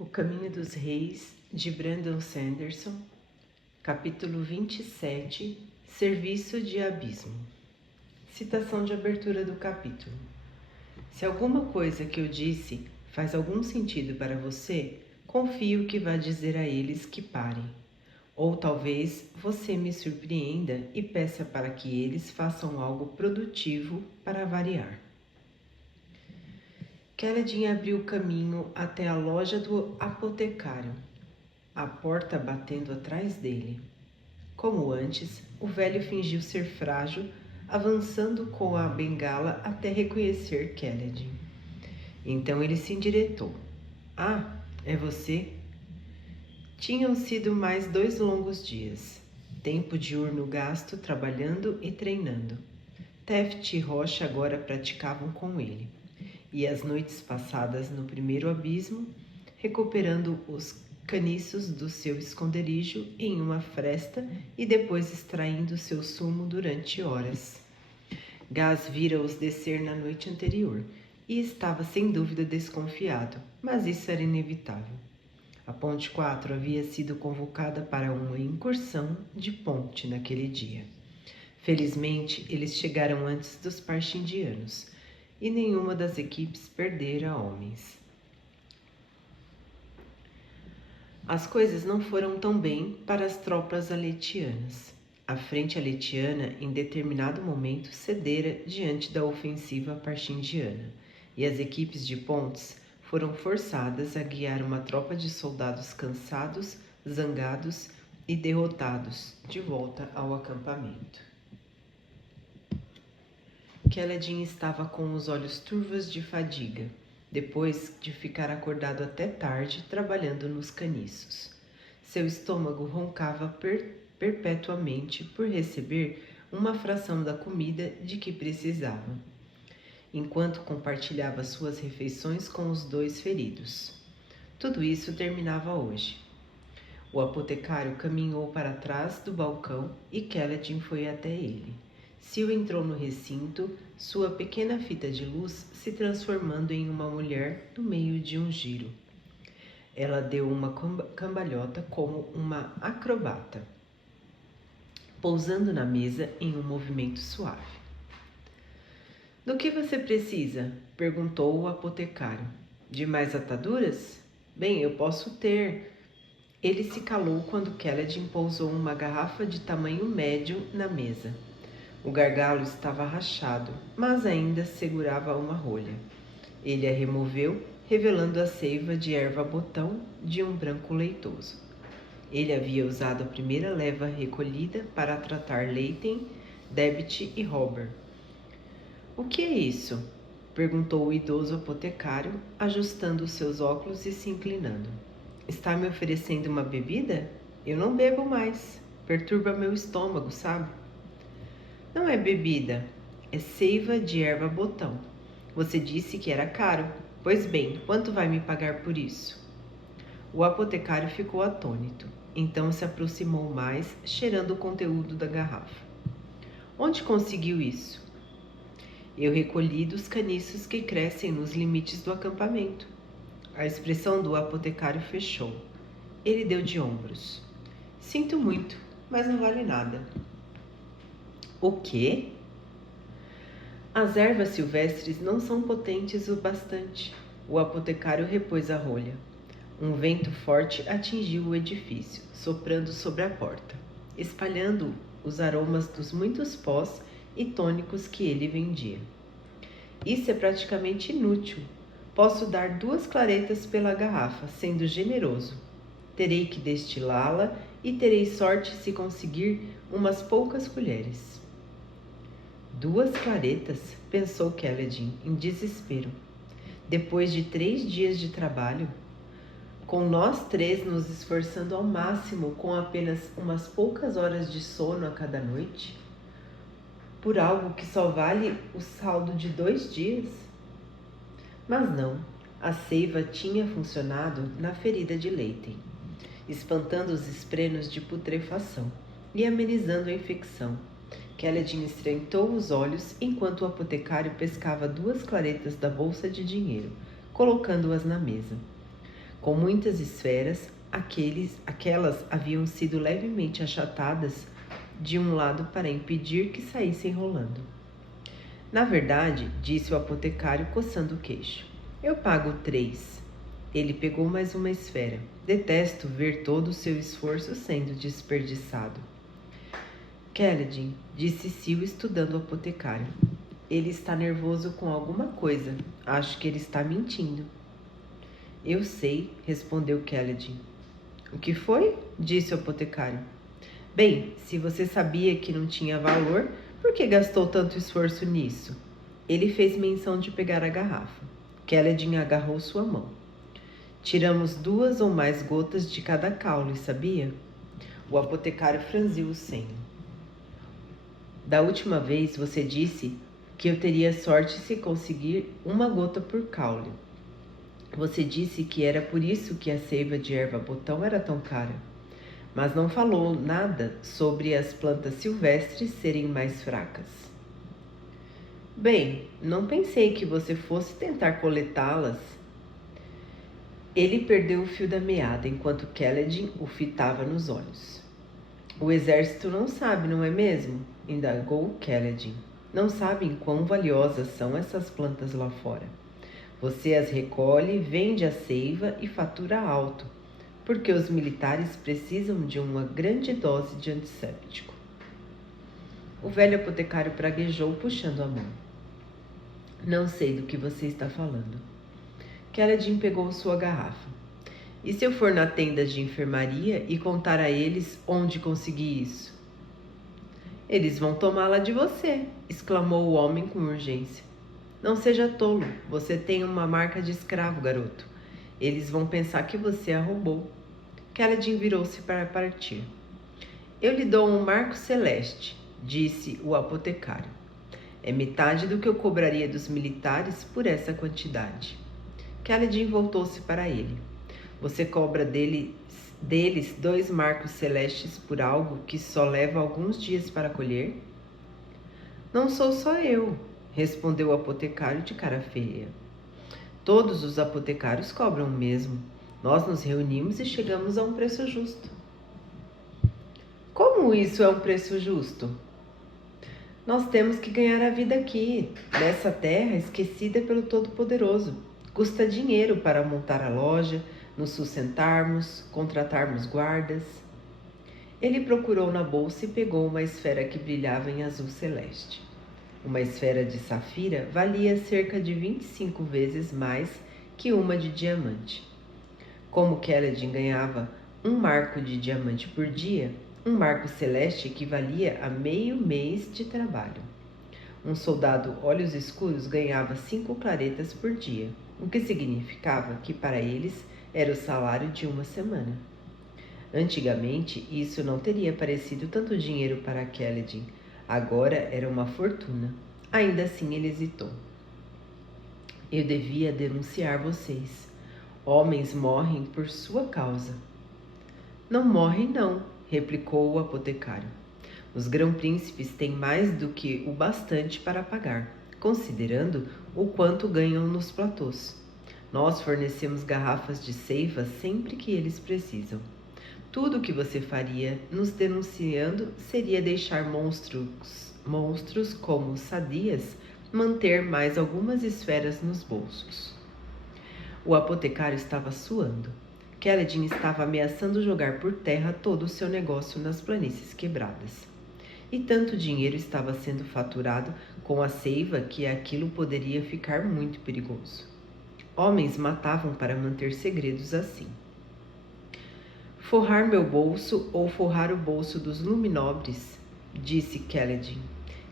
O Caminho dos Reis, de Brandon Sanderson, capítulo 27, Serviço de Abismo. Citação de abertura do capítulo. Se alguma coisa que eu disse faz algum sentido para você, confio que vá dizer a eles que parem. Ou talvez você me surpreenda e peça para que eles façam algo produtivo para variar. Kaledin abriu o caminho até a loja do apotecário, a porta batendo atrás dele. Como antes, o velho fingiu ser frágil, avançando com a bengala até reconhecer Kaledin. Então ele se endireitou. – Ah, é você? Tinham sido mais 2 longos dias. Tempo diurno gasto trabalhando e treinando. Teft e Rocha agora praticavam com ele. E as noites passadas no primeiro abismo, recuperando os caniços do seu esconderijo em uma fresta e depois extraindo seu sumo durante horas. Gaz vira-os descer na noite anterior e estava sem dúvida desconfiado, mas isso era inevitável. A Ponte 4 havia sido convocada para uma incursão de ponte naquele dia. Felizmente, eles chegaram antes dos parchindianos, e nenhuma das equipes perdera homens. As coisas não foram tão bem para as tropas aletianas. A frente aletiana, em determinado momento, cedera diante da ofensiva parchindiana, e as equipes de pontes foram forçadas a guiar uma tropa de soldados cansados, zangados e derrotados de volta ao acampamento. Kaledin estava com os olhos turvos de fadiga, depois de ficar acordado até tarde trabalhando nos caniços. Seu estômago roncava perpetuamente por receber uma fração da comida de que precisava, enquanto compartilhava suas refeições com os 2 feridos. Tudo isso terminava hoje. O apotecário caminhou para trás do balcão e Kaledin foi até ele. Sil entrou no recinto, sua pequena fita de luz se transformando em uma mulher no meio de um giro. Ela deu uma cambalhota como uma acrobata, pousando na mesa em um movimento suave. – Do que você precisa? Perguntou o apotecário. – De mais ataduras? Bem, eu posso ter. Ele se calou quando Kaledin pousou uma garrafa de tamanho médio na mesa. O gargalo estava rachado, mas ainda segurava uma rolha. Ele a removeu, revelando a seiva de erva-botão de um branco leitoso. Ele havia usado a primeira leva recolhida para tratar Leiten, Debit e Robert. – O que é isso? Perguntou o idoso apotecário, ajustando os seus óculos e se inclinando. – Está me oferecendo uma bebida? Eu não bebo mais. Perturba meu estômago, sabe? Não é bebida, é seiva de erva-botão. Você disse que era caro. Pois bem, quanto vai me pagar por isso? O apotecário ficou atônito. Então se aproximou mais, cheirando o conteúdo da garrafa. Onde conseguiu isso? Eu recolhi dos caniços que crescem nos limites do acampamento. A expressão do apotecário fechou. Ele deu de ombros. Sinto muito, mas não vale nada. O quê? As ervas silvestres não são potentes o bastante. O apotecário repôs a rolha. Um vento forte atingiu o edifício, soprando sobre a porta, espalhando os aromas dos muitos pós e tônicos que ele vendia. Isso é praticamente inútil. Posso dar 2 claretas pela garrafa, sendo generoso. Terei que destilá-la e terei sorte se conseguir umas poucas colheres. 2 claretas, pensou Kaledin, em desespero. Depois de 3 dias de trabalho, com nós 3 nos esforçando ao máximo com apenas umas poucas horas de sono a cada noite, por algo que só vale o saldo de 2 dias? Mas não, a seiva tinha funcionado na ferida de Leiten, espantando os esprenos de putrefação e amenizando a infecção. Kaledin estreitou os olhos enquanto o apotecário pescava 2 claretas da bolsa de dinheiro, colocando-as na mesa. Com muitas esferas, aquelas haviam sido levemente achatadas de um lado para impedir que saíssem rolando. Na verdade, disse o apotecário coçando o queixo, eu pago 3. Ele pegou mais uma esfera. Detesto ver todo o seu esforço sendo desperdiçado. Kaledin, disse Sil estudando o apotecário. Ele está nervoso com alguma coisa. Acho que ele está mentindo. Eu sei, respondeu Kaledin. O que foi? Disse o apotecário. Bem, se você sabia que não tinha valor, por que gastou tanto esforço nisso? Ele fez menção de pegar a garrafa. Kaledin agarrou sua mão. Tiramos 2 ou mais gotas de cada caule, sabia? O apotecário franziu o senho. Da última vez você disse que eu teria sorte se conseguir 1 gota por caule. Você disse que era por isso que a seiva de erva-botão era tão cara, mas não falou nada sobre as plantas silvestres serem mais fracas. Bem, não pensei que você fosse tentar coletá-las. Ele perdeu o fio da meada enquanto Kaledin o fitava nos olhos. O exército não sabe, não é mesmo? Indagou Kaledin. Não sabem quão valiosas são essas plantas lá fora. Você as recolhe, vende a seiva e fatura alto, porque os militares precisam de uma grande dose de antisséptico. O velho apotecário praguejou, puxando a mão. Não sei do que você está falando. Kaledin pegou sua garrafa. E se eu for na tenda de enfermaria e contar a eles onde consegui isso? Eles vão tomá-la de você, exclamou o homem com urgência. Não seja tolo, você tem uma marca de escravo, garoto. Eles vão pensar que você a roubou. Kaledin virou-se para partir. Eu lhe dou um marco celeste, disse o apotecário. É metade do que eu cobraria dos militares por essa quantidade. Kaledin voltou-se para ele. Você cobra deles 2 marcos celestes por algo que só leva alguns dias para colher? Não sou só eu, respondeu o apotecário de cara feia. Todos os apotecários cobram o mesmo. Nós nos reunimos e chegamos a um preço justo. Como isso é um preço justo? Nós temos que ganhar a vida aqui, nessa terra esquecida pelo Todo-Poderoso. Custa dinheiro para montar a loja, nos sustentarmos, contratarmos guardas. Ele procurou na bolsa e pegou uma esfera que brilhava em azul celeste. Uma esfera de safira valia cerca de 25 vezes mais que uma de diamante. Como Kaledin ganhava 1 marco de diamante por dia, 1 marco celeste equivalia a meio mês de trabalho. Um soldado olhos escuros ganhava 5 claretas por dia, o que significava que para eles era o salário de uma semana. Antigamente, isso não teria parecido tanto dinheiro para Kaledin. Agora era uma fortuna. Ainda assim, ele hesitou. Eu devia denunciar vocês. Homens morrem por sua causa. Não morrem, não, replicou o apotecário. Os grão-príncipes têm mais do que o bastante para pagar, considerando o quanto ganham nos platôs. Nós fornecemos garrafas de seiva sempre que eles precisam. Tudo o que você faria nos denunciando seria deixar monstros como Sadias manter mais algumas esferas nos bolsos. O apotecário estava suando. Kaledin estava ameaçando jogar por terra todo o seu negócio nas planícies quebradas. E tanto dinheiro estava sendo faturado com a seiva que aquilo poderia ficar muito perigoso. Homens matavam para manter segredos assim. Forrar meu bolso ou forrar o bolso dos luminobres, disse Kaledin.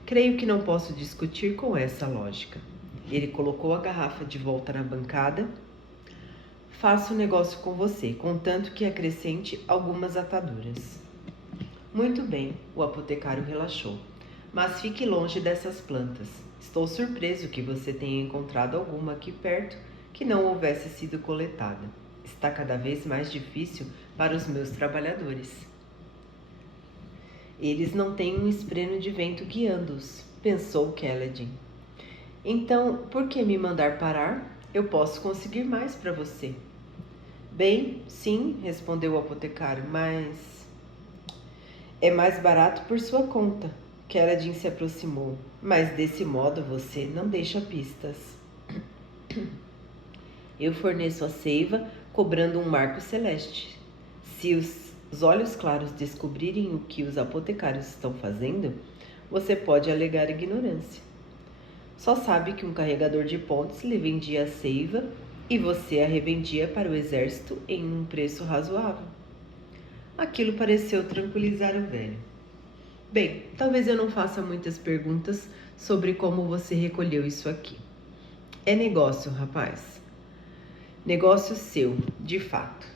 Creio que não posso discutir com essa lógica. Ele colocou a garrafa de volta na bancada. Faço negócio com você, contanto que acrescente algumas ataduras. Muito bem, o apotecário relaxou. Mas fique longe dessas plantas. Estou surpreso que você tenha encontrado alguma aqui perto que não houvesse sido coletada. Está cada vez mais difícil para os meus trabalhadores. Eles não têm um espreno de vento guiando-os, pensou Kaledin. Então, por que me mandar parar? Eu posso conseguir mais para você. Bem, sim, respondeu o apotecário, mas é mais barato por sua conta. Keladin se aproximou, mas desse modo você não deixa pistas. Eu forneço a seiva cobrando um marco celeste. Se os olhos claros descobrirem o que os apotecários estão fazendo, você pode alegar ignorância. Só sabe que um carregador de pontes lhe vendia a seiva e você a revendia para o exército em um preço razoável. Aquilo pareceu tranquilizar o velho. Bem, talvez eu não faça muitas perguntas sobre como você recolheu isso aqui. É negócio, rapaz. Negócio seu, de fato.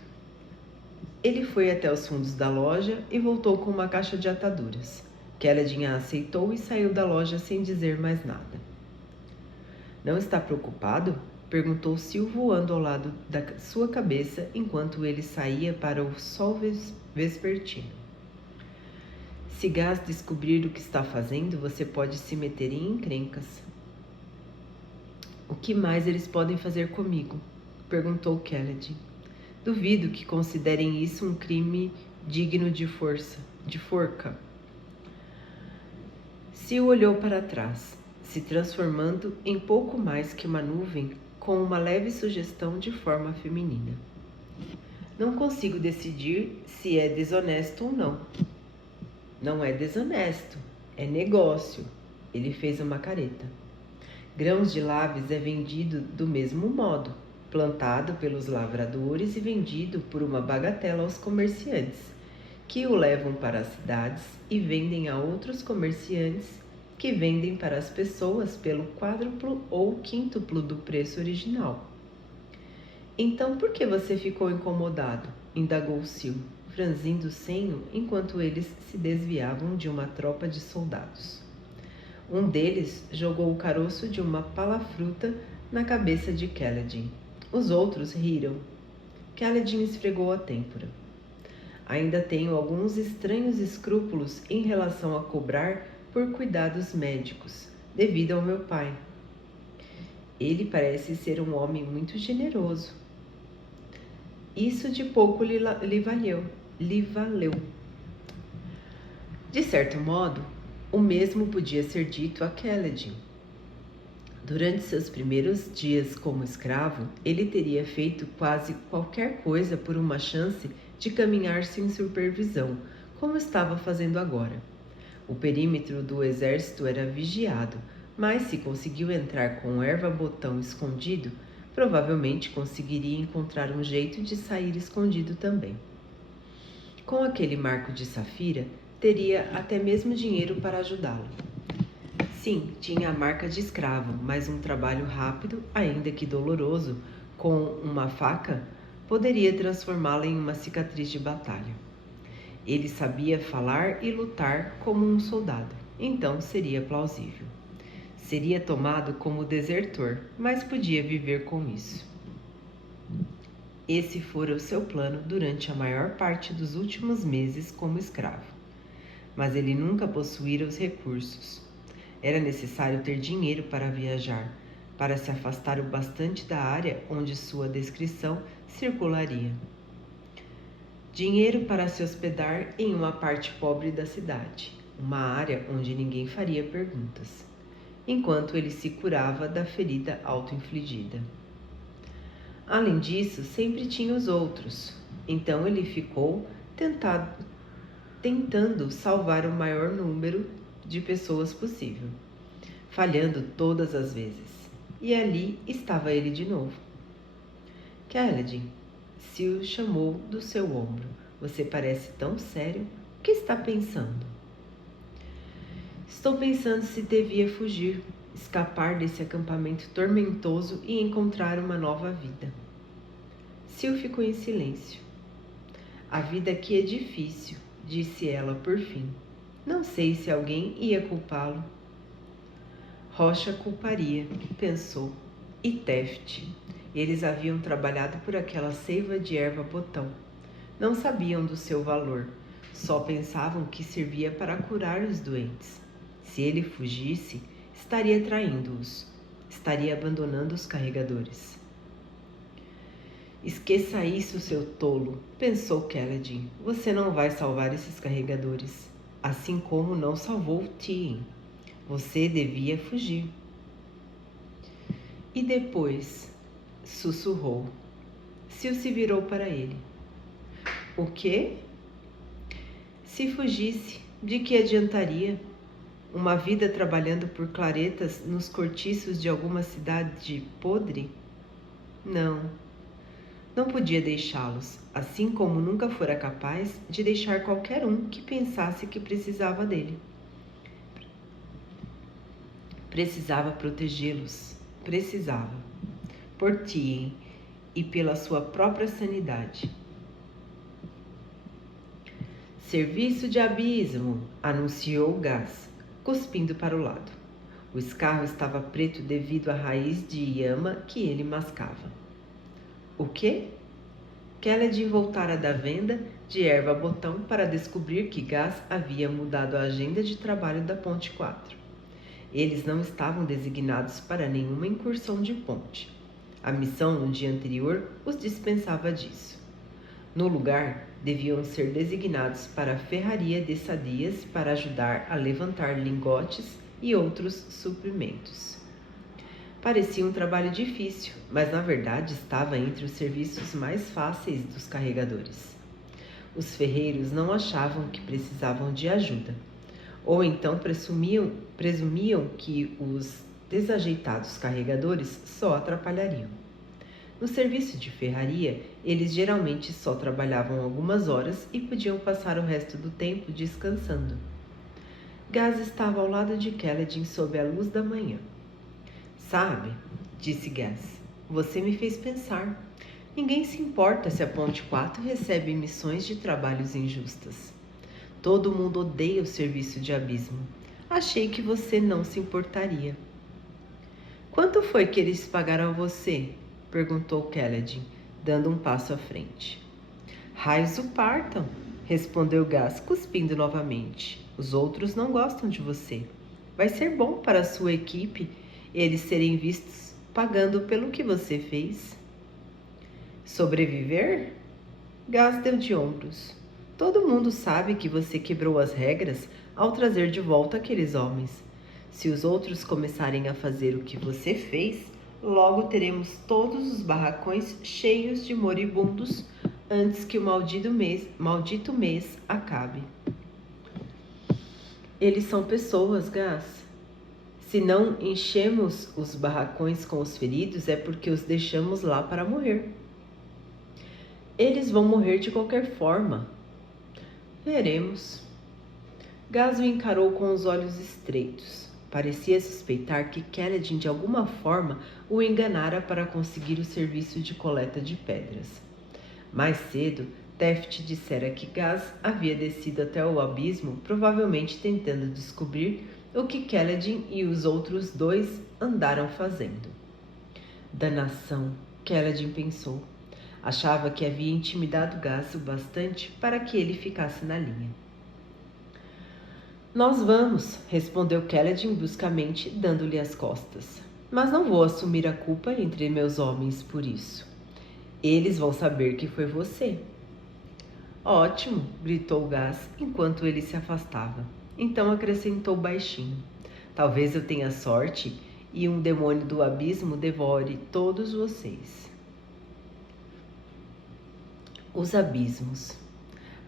Ele foi até os fundos da loja e voltou com uma caixa de ataduras. Keladin a aceitou e saiu da loja sem dizer mais nada. Não está preocupado? Perguntou Sil voando ao lado da sua cabeça enquanto ele saía para o sol vespertino. Se Gaz descobrir o que está fazendo, você pode se meter em encrencas. O que mais eles podem fazer comigo? Perguntou Keladin. Duvido que considerem isso um crime digno de forca. Sil olhou para trás, se transformando em pouco mais que uma nuvem com uma leve sugestão de forma feminina. Não consigo decidir se é desonesto ou não. Não é desonesto, é negócio. Ele fez uma careta. Grãos de lávis é vendido do mesmo modo, plantado pelos lavradores e vendido por uma bagatela aos comerciantes, que o levam para as cidades e vendem a outros comerciantes que vendem para as pessoas pelo quádruplo ou quíntuplo do preço original. Então por que você ficou incomodado? Indagou Sil, franzindo o senho enquanto eles se desviavam de uma tropa de soldados. Um deles jogou o caroço de uma palafruta na cabeça de Keladin. Os outros riram. Keladin esfregou a têmpora. Ainda tenho alguns estranhos escrúpulos em relação a cobrar por cuidados médicos, devido ao meu pai. Ele parece ser um homem muito generoso. Isso de pouco lhe valeu. De certo modo, o mesmo podia ser dito a Keladin. Durante seus primeiros dias como escravo, ele teria feito quase qualquer coisa por uma chance de caminhar sem supervisão, como estava fazendo agora. O perímetro do exército era vigiado, mas se conseguiu entrar com erva-botão escondido, provavelmente conseguiria encontrar um jeito de sair escondido também. Com aquele marco de safira, teria até mesmo dinheiro para ajudá-lo. Sim, tinha a marca de escravo, mas um trabalho rápido, ainda que doloroso, com uma faca, poderia transformá-la em uma cicatriz de batalha. Ele sabia falar e lutar como um soldado, então seria plausível. Seria tomado como desertor, mas podia viver com isso. Esse fora o seu plano durante a maior parte dos últimos meses como escravo. Mas ele nunca possuíra os recursos. Era necessário ter dinheiro para viajar, para se afastar o bastante da área onde sua descrição circularia. Dinheiro para se hospedar em uma parte pobre da cidade, uma área onde ninguém faria perguntas, enquanto ele se curava da ferida auto-infligida. Além disso, sempre tinha os outros, então ele ficou tentando salvar o maior número de pessoas possível, falhando todas as vezes. E ali estava ele de novo. Keladin, Sil chamou do seu ombro. Você parece tão sério. O que está pensando? Estou pensando se devia fugir, escapar desse acampamento tormentoso e encontrar uma nova vida. Sil ficou em silêncio. A vida aqui é difícil, disse ela por fim. Não sei se alguém ia culpá-lo. Rocha culparia, pensou. E Teft. Eles haviam trabalhado por aquela seiva de erva-botão. Não sabiam do seu valor, só pensavam que servia para curar os doentes. Se ele fugisse, estaria traindo-os, estaria abandonando os carregadores. Esqueça isso, seu tolo, pensou Kaladin. Você não vai salvar esses carregadores, assim como não salvou Tien. Você devia fugir. E depois, sussurrou. Sil se virou para ele. O quê? Se fugisse, de que adiantaria? Uma vida trabalhando por claretas nos cortiços de alguma cidade podre? Não podia deixá-los, assim como nunca fora capaz de deixar qualquer um que pensasse que precisava dele. Precisava protegê-los. Precisava. Por Tien e pela sua própria sanidade. Serviço de abismo, anunciou Gaz, cuspindo para o lado. O escarro estava preto devido à raiz de Yama que ele mascava. O quê? Kaladin voltara da venda de erva-botão para descobrir que Gaz havia mudado a agenda de trabalho da Ponte 4. Eles não estavam designados para nenhuma incursão de ponte. A missão no dia anterior os dispensava disso. No lugar, deviam ser designados para a ferraria de Sadias para ajudar a levantar lingotes e outros suprimentos. Parecia um trabalho difícil, mas na verdade estava entre os serviços mais fáceis dos carregadores. Os ferreiros não achavam que precisavam de ajuda, ou então presumiam que os desajeitados carregadores só atrapalhariam. No serviço de ferraria, eles geralmente só trabalhavam algumas horas e podiam passar o resto do tempo descansando. Gaz estava ao lado de Kaladin sob a luz da manhã. Sabe, disse Gaz, você me fez pensar. Ninguém se importa se a Ponte 4 recebe missões de trabalhos injustas. Todo mundo odeia o serviço de abismo. Achei que você não se importaria. Quanto foi que eles pagaram a você? Perguntou Kaladin, dando um passo à frente. Raios o partam, respondeu Gaz, cuspindo novamente. Os outros não gostam de você. Vai ser bom para a sua equipe eles serem vistos pagando pelo que você fez. Sobreviver? Gaz deu de ombros. Todo mundo sabe que você quebrou as regras ao trazer de volta aqueles homens. Se os outros começarem a fazer o que você fez, logo teremos todos os barracões cheios de moribundos antes que o maldito mês acabe. Eles são pessoas, Gaz. Se não enchemos os barracões com os feridos, é porque os deixamos lá para morrer. Eles vão morrer de qualquer forma. Veremos. Gaz o encarou com os olhos estreitos. Parecia suspeitar que Kaladin de alguma forma o enganara para conseguir o serviço de coleta de pedras. Mais cedo, Teft dissera que Gaz havia descido até o abismo, provavelmente tentando descobrir o que Kaladin e os outros dois andaram fazendo. Danação, Kaladin pensou. Achava que havia intimidado Gaz o bastante para que ele ficasse na linha. Nós vamos, respondeu Kaladin bruscamente, dando-lhe as costas. Mas não vou assumir a culpa entre meus homens por isso. Eles vão saber que foi você. Ótimo, gritou Gaz enquanto ele se afastava. Então acrescentou baixinho. Talvez eu tenha sorte e um demônio do abismo devore todos vocês. Os abismos.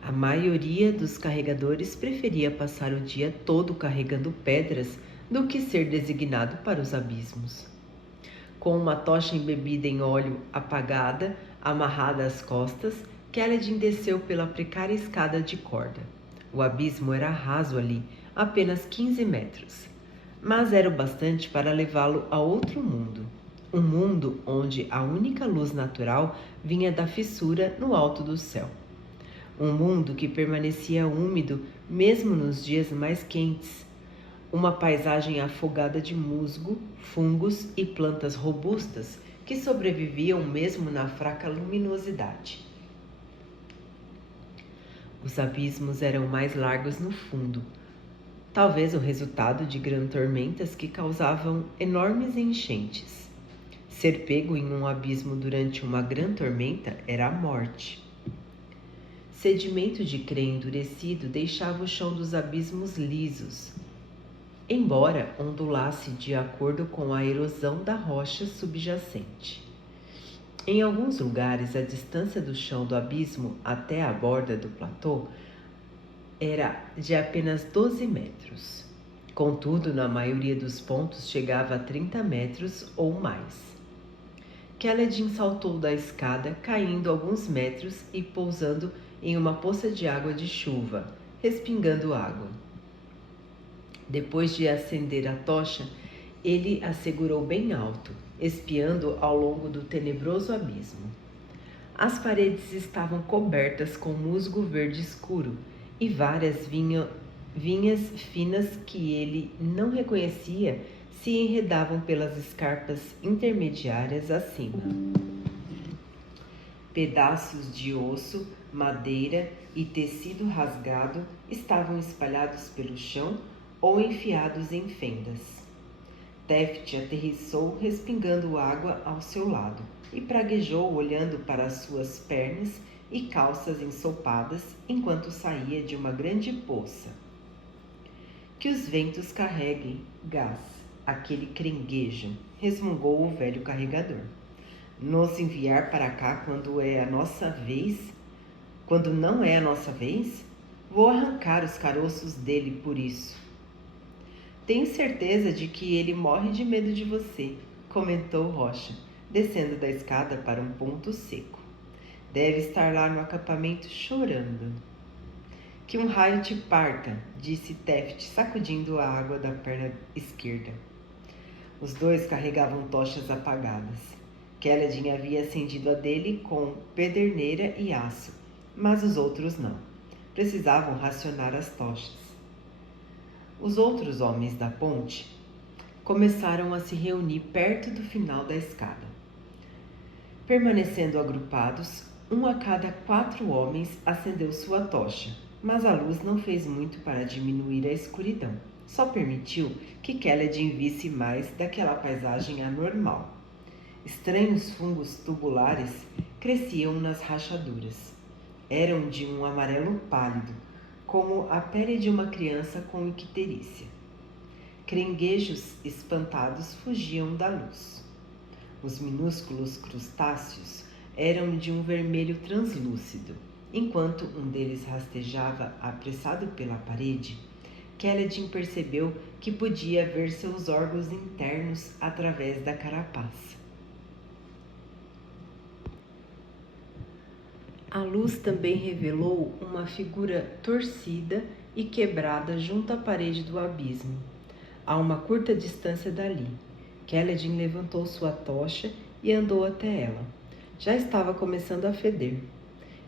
A maioria dos carregadores preferia passar o dia todo carregando pedras do que ser designado para os abismos. Com uma tocha embebida em óleo apagada, amarrada às costas, Kaladin desceu pela precária escada de corda. O abismo era raso ali, apenas 15 metros. Mas era o bastante para levá-lo a outro mundo. Um mundo onde a única luz natural vinha da fissura no alto do céu. Um mundo que permanecia úmido mesmo nos dias mais quentes. Uma paisagem afogada de musgo, fungos e plantas robustas que sobreviviam mesmo na fraca luminosidade. Os abismos eram mais largos no fundo, talvez o resultado de grandes tormentas que causavam enormes enchentes. Ser pego em um abismo durante uma grande tormenta era a morte. Sedimento de crê endurecido deixava o chão dos abismos lisos, embora ondulasse de acordo com a erosão da rocha subjacente. Em alguns lugares, a distância do chão do abismo até a borda do platô era de apenas 12 metros. Contudo, na maioria dos pontos chegava a 30 metros ou mais. Kaledin saltou da escada, caindo alguns metros e pousando em uma poça de água de chuva, respingando água. Depois de acender a tocha, ele a segurou bem alto, espiando ao longo do tenebroso abismo. As paredes estavam cobertas com musgo verde escuro e várias vinhas finas que ele não reconhecia se enredavam pelas escarpas intermediárias acima. Pedaços de osso, madeira e tecido rasgado estavam espalhados pelo chão ou enfiados em fendas. Teft aterrissou, respingando água ao seu lado, e praguejou olhando para as suas pernas e calças ensopadas enquanto saía de uma grande poça. Que os ventos carreguem gás, aquele crenguejo, resmungou o velho carregador. Nos enviar para cá quando é a nossa vez? Quando não é a nossa vez? Vou arrancar os caroços dele por isso. Tenho certeza de que ele morre de medo de você, comentou Rocha, descendo da escada para um ponto seco. Deve estar lá no acampamento chorando. Que um raio te parta, disse Teft, sacudindo a água da perna esquerda. Os dois carregavam tochas apagadas. Kaledin havia acendido a dele com pederneira e aço, mas os outros não. Precisavam racionar as tochas. Os outros homens da ponte começaram a se reunir perto do final da escada. Permanecendo agrupados, um a cada 4 homens acendeu sua tocha, mas a luz não fez muito para diminuir a escuridão. Só permitiu que Kaledin visse mais daquela paisagem anormal. Estranhos fungos tubulares cresciam nas rachaduras. Eram de um amarelo pálido, como a pele de uma criança com icterícia. Crenguejos espantados fugiam da luz. Os minúsculos crustáceos eram de um vermelho translúcido. Enquanto um deles rastejava apressado pela parede, Kaledin percebeu que podia ver seus órgãos internos através da carapaça. A luz também revelou uma figura torcida e quebrada junto à parede do abismo, a uma curta distância dali. Kaledin levantou sua tocha e andou até ela. Já estava começando a feder.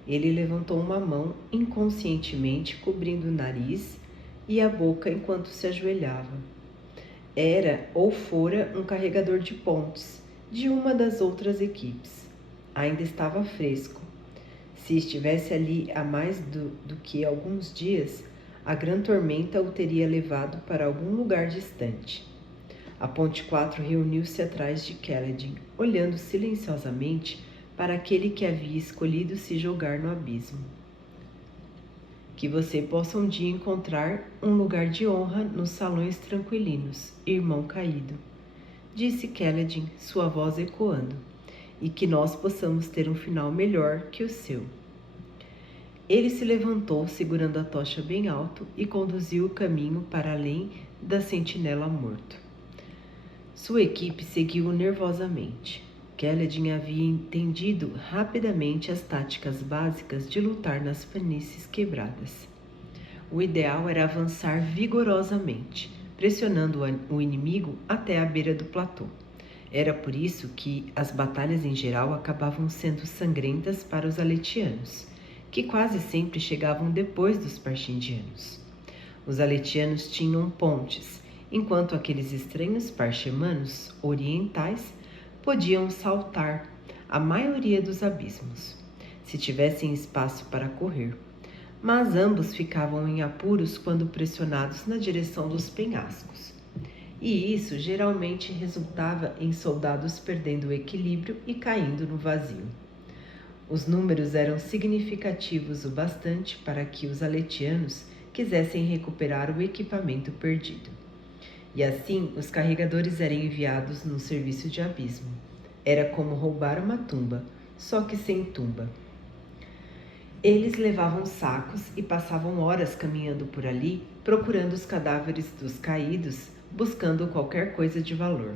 Ele levantou uma mão inconscientemente, cobrindo o nariz e a boca enquanto se ajoelhava. Era ou fora um carregador de pontes de uma das outras equipes. Ainda estava fresco. Se estivesse ali há mais do que alguns dias, a grande tormenta o teria levado para algum lugar distante. A Ponte 4 reuniu-se atrás de Kaledin, olhando silenciosamente para aquele que havia escolhido se jogar no abismo. Que você possa um dia encontrar um lugar de honra nos salões tranquilinos, irmão caído, disse Kaledin, sua voz ecoando, e que nós possamos ter um final melhor que o seu. Ele se levantou, segurando a tocha bem alto, e conduziu o caminho para além da sentinela morto. Sua equipe seguiu nervosamente. Kaledin havia entendido rapidamente as táticas básicas de lutar nas planícies quebradas. O ideal era avançar vigorosamente, pressionando o inimigo até a beira do platô. Era por isso que as batalhas em geral acabavam sendo sangrentas para os aletianos, que quase sempre chegavam depois dos parchindianos. Os aletianos tinham pontes, enquanto aqueles estranhos parchemanos orientais podiam saltar a maioria dos abismos, se tivessem espaço para correr, mas ambos ficavam em apuros quando pressionados na direção dos penhascos. e isso geralmente resultava em soldados perdendo o equilíbrio e caindo no vazio. Os números eram significativos o bastante para que os aletianos quisessem recuperar o equipamento perdido. E assim, os carregadores eram enviados num serviço de abismo. Era como roubar uma tumba, só que sem tumba. Eles levavam sacos e passavam horas caminhando por ali, procurando os cadáveres dos caídos, buscando qualquer coisa de valor.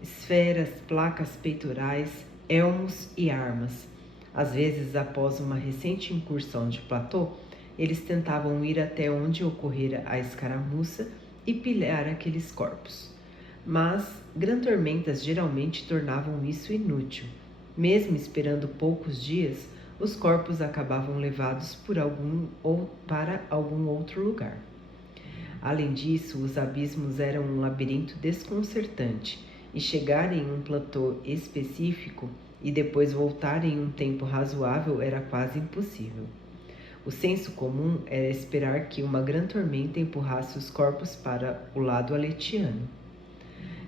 Esferas, placas peitorais, elmos e armas. Às vezes, após uma recente incursão de platô, eles tentavam ir até onde ocorrera a escaramuça e pilhar aqueles corpos. Mas grã-tormentas geralmente tornavam isso inútil. Mesmo esperando poucos dias, os corpos acabavam levados para algum outro lugar. Além disso, os abismos eram um labirinto desconcertante, e chegar em um platô específico e depois voltar em um tempo razoável era quase impossível. O senso comum era esperar que uma grã-tormenta empurrasse os corpos para o lado aletiano.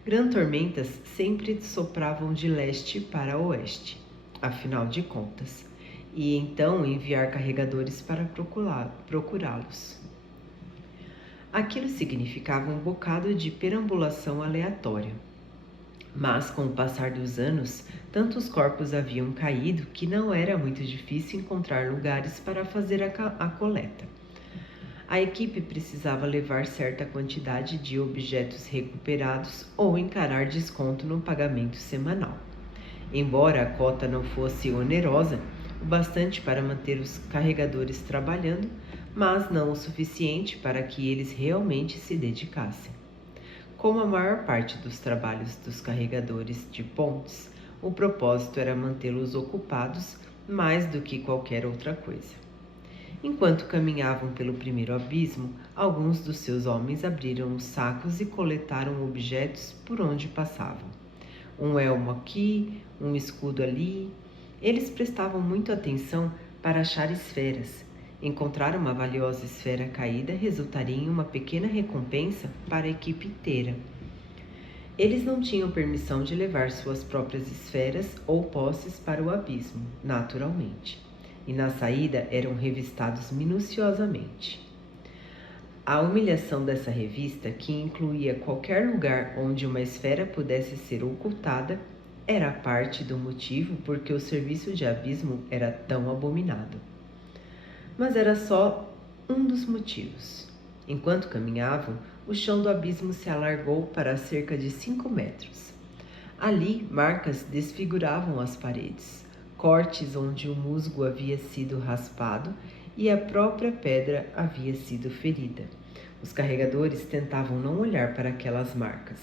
Grã-tormentas sempre sopravam de leste para oeste, afinal de contas, e então enviar carregadores para procurá-los. Aquilo significava um bocado de perambulação aleatória. Mas, com o passar dos anos, tantos corpos haviam caído que não era muito difícil encontrar lugares para fazer a coleta. A equipe precisava levar certa quantidade de objetos recuperados ou encarar desconto no pagamento semanal. Embora a cota não fosse onerosa, o bastante para manter os carregadores trabalhando, mas não o suficiente para que eles realmente se dedicassem. Como a maior parte dos trabalhos dos carregadores de pontes, o propósito era mantê-los ocupados mais do que qualquer outra coisa. Enquanto caminhavam pelo primeiro abismo, alguns dos seus homens abriram os sacos e coletaram objetos por onde passavam. Um elmo aqui, um escudo ali. Eles prestavam muita atenção para achar esferas. Encontrar uma valiosa esfera caída resultaria em uma pequena recompensa para a equipe inteira. Eles não tinham permissão de levar suas próprias esferas ou posses para o abismo, naturalmente, e na saída eram revistados minuciosamente. A humilhação dessa revista, que incluía qualquer lugar onde uma esfera pudesse ser ocultada, era parte do motivo por que o serviço de abismo era tão abominado. Mas era só um dos motivos. Enquanto caminhavam, o chão do abismo se alargou para cerca de 5 metros. Ali, marcas desfiguravam as paredes, cortes onde o musgo havia sido raspado e a própria pedra havia sido ferida. Os carregadores tentavam não olhar para aquelas marcas.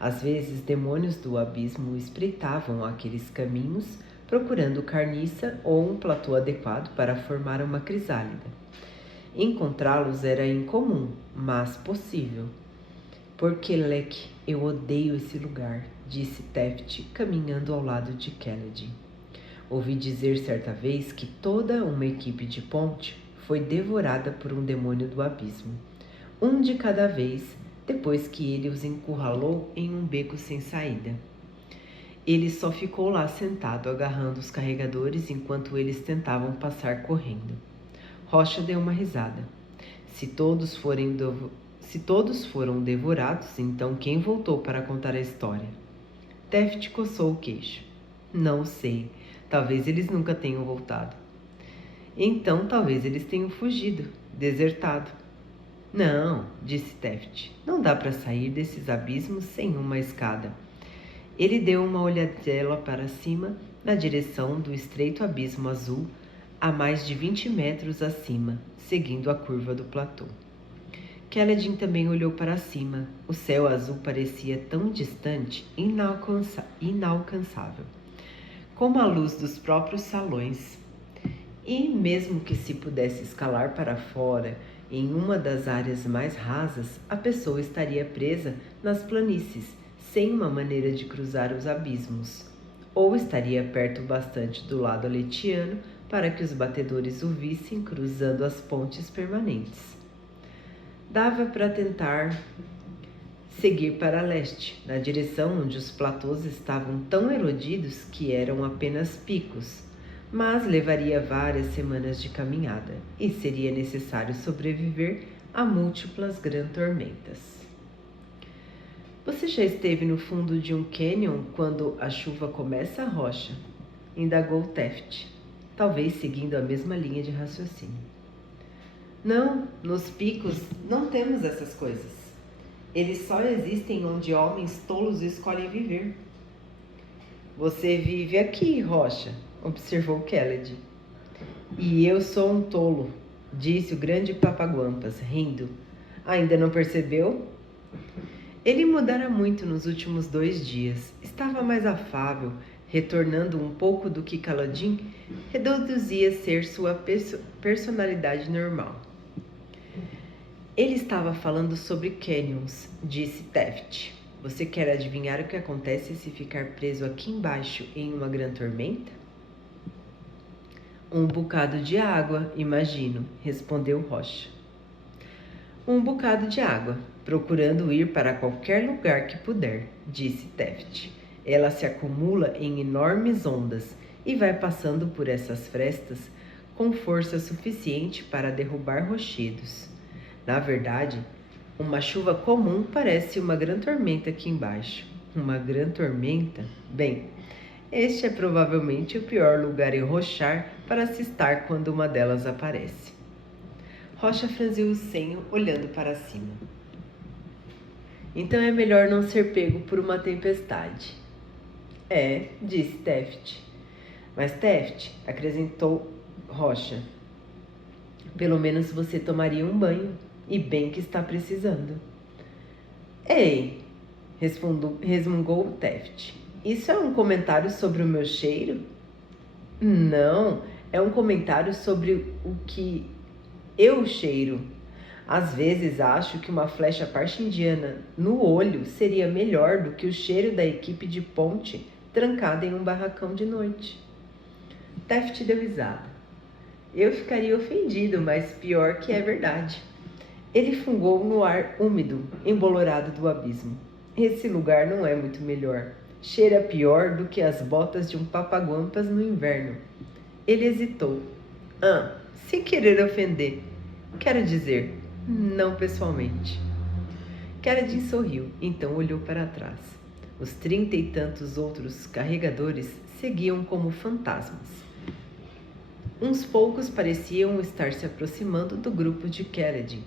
Às vezes, demônios do abismo espreitavam aqueles caminhos, procurando carniça ou um platô adequado para formar uma crisálida. Encontrá-los era incomum, mas possível. "Porquelec, eu odeio esse lugar", disse Teft, caminhando ao lado de Kennedy. Ouvi dizer certa vez que toda uma equipe de ponte foi devorada por um demônio do abismo, um de cada vez, depois que ele os encurralou em um beco sem saída. Ele só ficou lá sentado, agarrando os carregadores enquanto eles tentavam passar correndo. Rocha deu uma risada. Se todos foram devorados, então quem voltou para contar a história? Teft coçou o queixo. "Não sei. Talvez eles nunca tenham voltado." "Então talvez eles tenham fugido, desertado." "Não", disse Teft. "Não dá para sair desses abismos sem uma escada." Ele deu uma olhadela para cima, na direção do estreito abismo azul, a mais de 20 metros acima, seguindo a curva do platô. Kaledin também olhou para cima. O céu azul parecia tão distante, inalcançável, como a luz dos próprios salões. E mesmo que se pudesse escalar para fora, em uma das áreas mais rasas, a pessoa estaria presa nas planícies, sem uma maneira de cruzar os abismos, ou estaria perto bastante do lado aletiano para que os batedores o vissem cruzando as pontes permanentes. Dava para tentar seguir para leste, na direção onde os platôs estavam tão erodidos que eram apenas picos, mas levaria várias semanas de caminhada e seria necessário sobreviver a múltiplas grandes tormentas. Você já esteve no fundo de um cânion quando a chuva começa a rocha? Indagou Taft, talvez seguindo a mesma linha de raciocínio. Não, nos picos não temos essas coisas. Eles só existem onde homens tolos escolhem viver. Você vive aqui, Rocha, observou Keled. E eu sou um tolo, disse o grande Papaguampas, rindo. Ainda não percebeu? Ele mudara muito nos últimos 2 dias. Estava mais afável, retornando um pouco do que Kaladin reduzia ser sua personalidade normal. Ele estava falando sobre canyons, disse Taft. Você quer adivinhar o que acontece se ficar preso aqui embaixo em uma grande tormenta? Um bocado de água, imagino, respondeu Rocha. Um bocado de água, procurando ir para qualquer lugar que puder, disse Taft. Ela se acumula em enormes ondas e vai passando por essas frestas com força suficiente para derrubar rochedos. Na verdade, uma chuva comum parece uma grande tormenta aqui embaixo. Uma grande tormenta? Bem, este é provavelmente o pior lugar em Rochar para se estar quando uma delas aparece. Rocha franziu o senho, olhando para cima. Então é melhor não ser pego por uma tempestade. É, disse Taft. Mas Taft, acrescentou Rocha, pelo menos você tomaria um banho, e bem que está precisando. Ei, resmungou Taft. Isso é um comentário sobre o meu cheiro? Não, é um comentário sobre o que eu cheiro. Às vezes acho que uma flecha parchindiana no olho seria melhor do que o cheiro da equipe de ponte trancada em um barracão de noite. Taft deu risada. Eu ficaria ofendido, mas pior que é verdade. Ele fungou no ar úmido, embolorado do abismo. Esse lugar não é muito melhor. Cheira pior do que as botas de um papaguampas no inverno. Ele hesitou. Sem querer ofender. Quero dizer, não pessoalmente. Keled sorriu, então olhou para trás. Os 30 e tantos outros carregadores seguiam como fantasmas. Uns poucos pareciam estar se aproximando do grupo de Keled,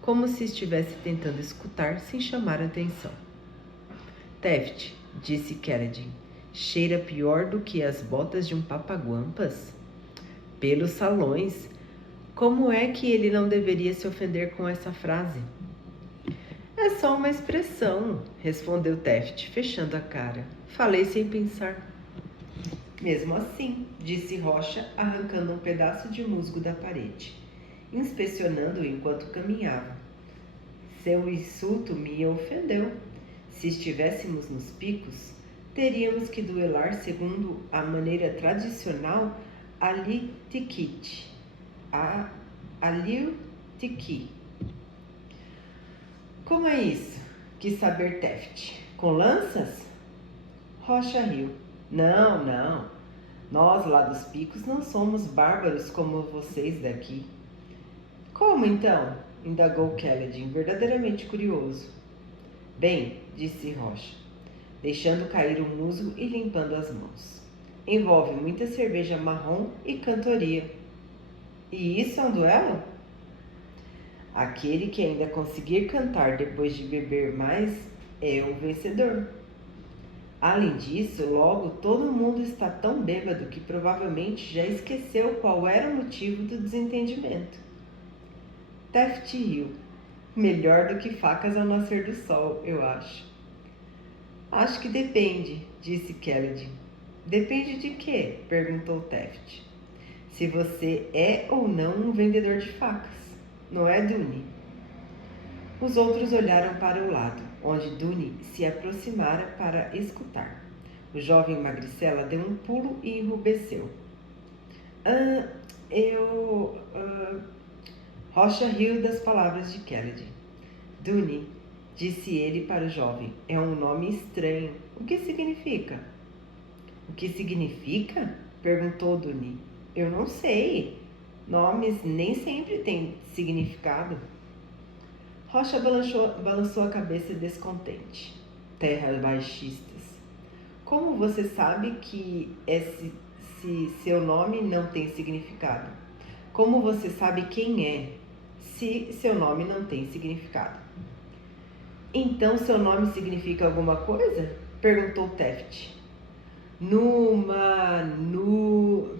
como se estivesse tentando escutar sem chamar atenção. Taft, disse Keled, cheira pior do que as botas de um papaguampas? Pelos salões. Como é que ele não deveria se ofender com essa frase? É só uma expressão, respondeu Taft, fechando a cara. Falei sem pensar. Mesmo assim, disse Rocha, arrancando um pedaço de musgo da parede, inspecionando-o enquanto caminhava. Seu insulto me ofendeu. Se estivéssemos nos picos, teríamos que duelar segundo a maneira tradicional ali-tikit. Aliu-tiki. Como é isso? Quis saber Taft. Com lanças? Rocha riu. Não. Nós lá dos picos não somos bárbaros como vocês daqui. Como então? Indagou Keled, verdadeiramente curioso. Bem, disse Rocha, deixando cair o musgo e limpando as mãos. Envolve muita cerveja marrom e cantoria. E isso é um duelo? Aquele que ainda conseguir cantar depois de beber mais é o vencedor. Além disso, logo todo mundo está tão bêbado que provavelmente já esqueceu qual era o motivo do desentendimento. Taft riu. Melhor do que facas ao nascer do sol, eu acho. Acho que depende, disse Keled. Depende de quê? Perguntou Taft. Se você é ou não um vendedor de facas, não é, Dune? Os outros olharam para o lado, onde Dune se aproximara para escutar. O jovem magricela deu um pulo e enrubesceu. Rocha riu das palavras de Keled. Dune, disse ele para o jovem. É um nome estranho. O que significa? O que significa? Perguntou Duni. Eu não sei. Nomes nem sempre têm significado. Rocha balançou a cabeça descontente. Terras baixistas. Como você sabe que se seu nome não tem significado? Como você sabe quem é se seu nome não tem significado? Então seu nome significa alguma coisa? Perguntou Teft. Numa nu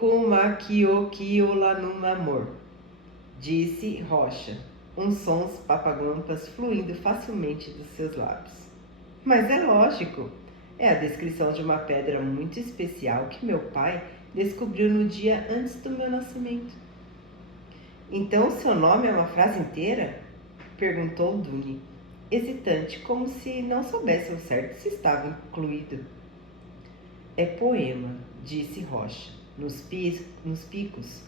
kumakio numamor, disse Rocha, uns sons papaguampas fluindo facilmente dos seus lábios. Mas é lógico, é a descrição de uma pedra muito especial que meu pai descobriu no dia antes do meu nascimento. Então o seu nome é uma frase inteira? Perguntou Duni, hesitante, como se não soubesse ao certo se estava incluído. É poema, disse Rocha. Nos picos,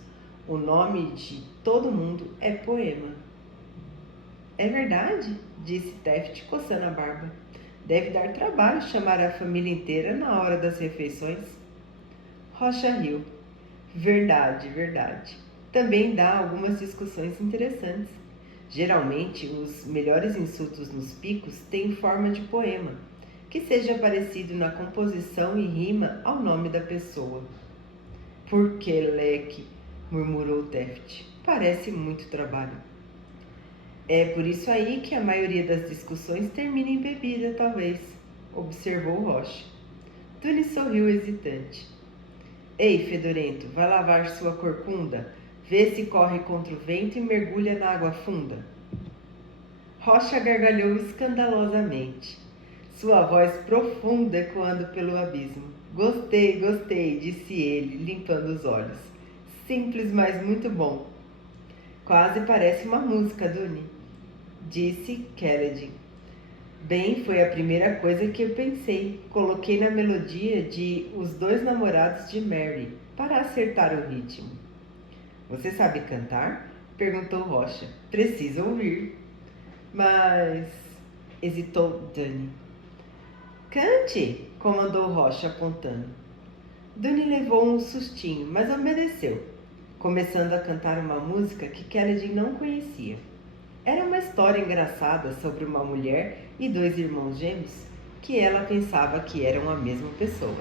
o nome de todo mundo é poema. É verdade, disse Teft, coçando a barba. Deve dar trabalho chamar a família inteira na hora das refeições. Rocha riu. Verdade, verdade. Também dá algumas discussões interessantes. Geralmente, os melhores insultos nos picos têm forma de poema, que seja parecido na composição e rima ao nome da pessoa. Por que leque? Murmurou Teft. Parece muito trabalho. É por isso aí que a maioria das discussões termina em bebida, talvez, observou Rocha. Tuni sorriu hesitante. Ei, fedorento, vai lavar sua corcunda? Vê se corre contra o vento e mergulha na água funda. Rocha gargalhou escandalosamente, sua voz profunda ecoando pelo abismo. Gostei, gostei, disse ele, limpando os olhos. Simples, mas muito bom. Quase parece uma música, Duni, disse Kaledin. Bem, foi a primeira coisa que eu pensei. Coloquei na melodia de Os Dois Namorados de Mary, para acertar o ritmo. Você sabe cantar? Perguntou Rocha. Preciso ouvir. Mas... hesitou Duni. Cante! Comandou Rocha apontando. Duni levou um sustinho, mas obedeceu, começando a cantar uma música que Kaledin não conhecia. Era uma história engraçada sobre uma mulher e dois irmãos gêmeos que ela pensava que eram a mesma pessoa.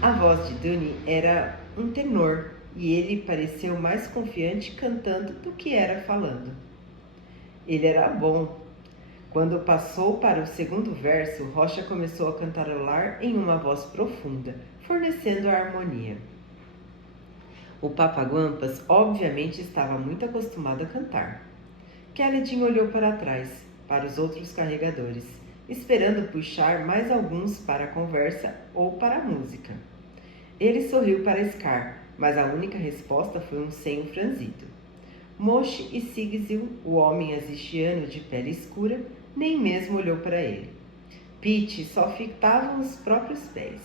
A voz de Duni era um tenor e ele pareceu mais confiante cantando do que era falando. Ele era bom. Quando passou para o segundo verso, Rocha começou a cantarolar em uma voz profunda, fornecendo a harmonia. O Papaguampas obviamente estava muito acostumado a cantar. Kaledin olhou para trás, para os outros carregadores, esperando puxar mais alguns para a conversa ou para a música. Ele sorriu para Scar, mas a única resposta foi um senho franzido. Moshe e Sigzil, o homem azistiano de pele escura, nem mesmo olhou para ele. Pete só fitava os próprios pés.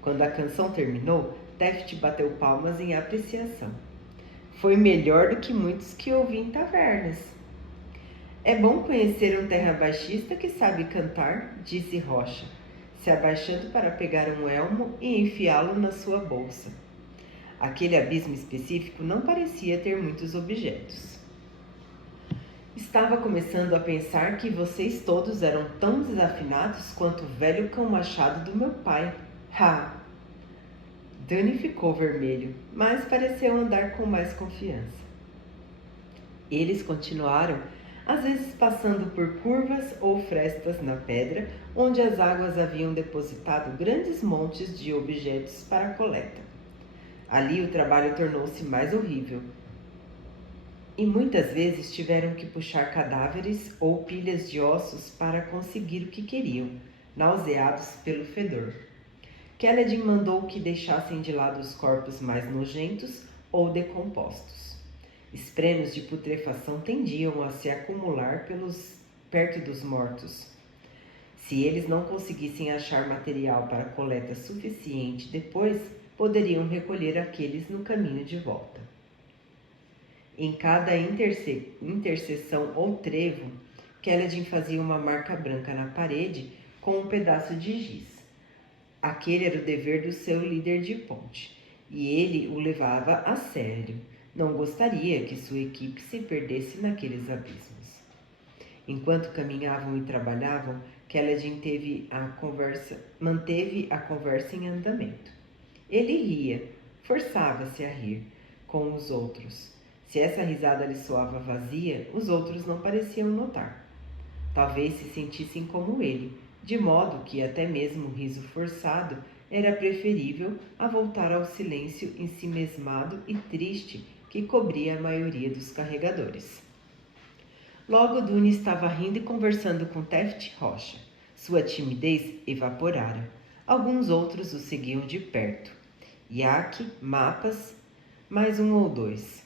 Quando a canção terminou, Teft bateu palmas em apreciação. Foi melhor do que muitos que ouvi em tavernas. É bom conhecer um terra baixista que sabe cantar, disse Rocha, se abaixando para pegar um elmo e enfiá-lo na sua bolsa. Aquele abismo específico não parecia ter muitos objetos. Estava começando a pensar que vocês todos eram tão desafinados quanto o velho cão machado do meu pai. Ha! Duni ficou vermelho, mas pareceu andar com mais confiança. Eles continuaram, às vezes passando por curvas ou frestas na pedra, onde as águas haviam depositado grandes montes de objetos para a coleta. Ali o trabalho tornou-se mais horrível. E muitas vezes tiveram que puxar cadáveres ou pilhas de ossos para conseguir o que queriam, nauseados pelo fedor. Kaledin mandou que deixassem de lado os corpos mais nojentos ou decompostos. Espremos de putrefação tendiam a se acumular perto dos mortos. Se eles não conseguissem achar material para coleta suficiente depois, poderiam recolher aqueles no caminho de volta. Em cada interseção ou trevo, Keladin fazia uma marca branca na parede com um pedaço de giz. Aquele era o dever do seu líder de ponte, e ele o levava a sério. Não gostaria que sua equipe se perdesse naqueles abismos. Enquanto caminhavam e trabalhavam, Keladin manteve a conversa em andamento. Ele ria, forçava-se a rir com os outros. Se essa risada lhe soava vazia, os outros não pareciam notar. Talvez se sentissem como ele, de modo que até mesmo o riso forçado era preferível a voltar ao silêncio ensimesmado e triste que cobria a maioria dos carregadores. Logo Dune estava rindo e conversando com Teft Rocha. Sua timidez evaporara. Alguns outros o seguiam de perto. Iaque, mapas, mais um ou dois.